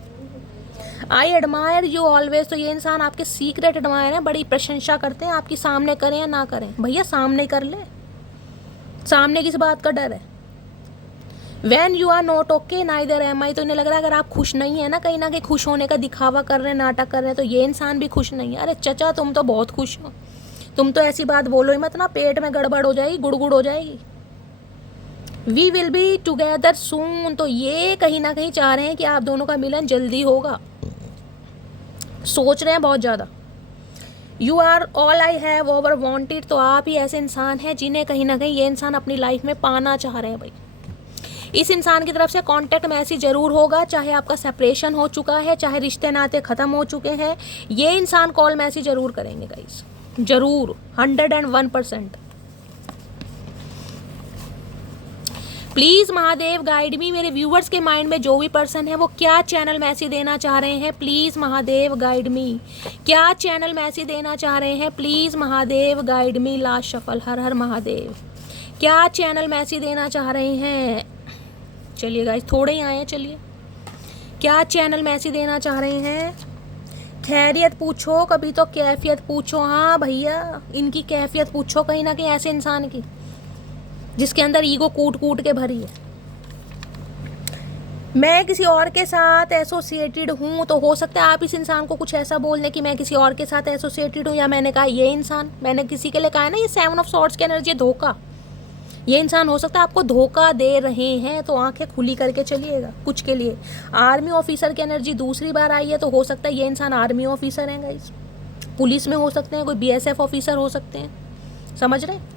I admire you always. तो ये इंसान आपके सीक्रेट एडमायर हैं, बड़ी प्रशंसा करते हैं आपकी, सामने करें या ना करें। भैया सामने कर ले, सामने किस बात का डर है। When you are not okay neither am I. तो इन्हें लग रहा है अगर आप खुश नहीं है ना कहीं खुश होने का दिखावा कर रहे हैं, नाटक कर रहे हैं, तो ये इंसान भी खुश नहीं है। अरे चचा तुम तो बहुत खुश हो, तुम तो ऐसी बात बोलो ही मत ना, पेट में गड़बड़ हो जाएगी, गुड़गुड़ हो जाएगी। वी विल बी टुगेदर सून, तो ये कहीं ना कहीं चाह रहे हैं कि आप दोनों का मिलन जल्दी होगा, सोच रहे हैं बहुत ज़्यादा। You are all I have over wanted, तो आप ही ऐसे इंसान हैं जिन्हें कहीं ना कहीं ये इंसान अपनी लाइफ में पाना चाह रहे हैं भाई। इस इंसान की तरफ से कांटेक्ट मैसेज जरूर होगा, चाहे आपका सेपरेशन हो चुका है, चाहे रिश्ते नाते ख़त्म हो चुके हैं, ये इंसान कॉल मैसेज जरूर करेंगे गाइस, जरूर 101%। प्लीज़ महादेव गाइड मी, मेरे व्यूवर्स के माइंड में जो भी पर्सन है वो क्या चैनल मैसेज देना चाह रहे हैं, प्लीज़ महादेव गाइड मी, क्या चैनल मैसेज देना चाह रहे हैं, please Mahadev guide me. Last shuffle, हर हर महादेव, क्या चैनल मैसेज देना चाह रहे हैं। चलिए गाइस, थोड़े ही आए हैं, चलिए क्या चैनल मैसेज देना चाह रहे हैं। खैरियत पूछो, कभी तो कैफियत पूछो। हाँ भैया, इनकी कैफियत पूछो कहीं ना कहीं ऐसे इंसान की जिसके अंदर ईगो कूट कूट के भरी है। मैं किसी और के साथ एसोसिएटेड हूँ, तो हो सकता है आप इस इंसान को कुछ ऐसा बोल दें कि मैं किसी और के साथ एसोसिएटेड हूँ, या मैंने कहा ये इंसान, मैंने किसी के लिए कहा है ना, ये 7 ऑफ सॉर्ड्स की एनर्जी, धोखा। ये इंसान हो सकता है आपको धोखा दे रहे हैं, तो आंखें खुली करके चलिएगा कुछ के लिए। आर्मी ऑफिसर की एनर्जी दूसरी बार आई है, तो हो सकता है ये इंसान आर्मी ऑफिसर हैं गाइस, पुलिस में हो सकते हैं, कोई BSF ऑफिसर हो सकते हैं, समझ रहे हैं।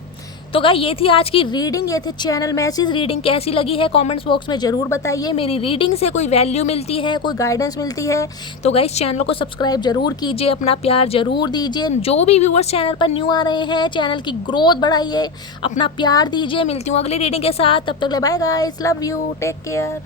तो गाइस, ये थी आज की रीडिंग, ये थे चैनल मैसेज। रीडिंग कैसी लगी है कमेंट्स बॉक्स में ज़रूर बताइए। मेरी रीडिंग से कोई वैल्यू मिलती है, कोई गाइडेंस मिलती है, तो गाइस चैनल को सब्सक्राइब जरूर कीजिए, अपना प्यार जरूर दीजिए। जो भी व्यूअर्स चैनल पर न्यू आ रहे हैं, चैनल की ग्रोथ बढ़ाइए, अपना प्यार दीजिए। मिलती हूँ अगली रीडिंग के साथ, तब तक ले bye guys, love you, take care.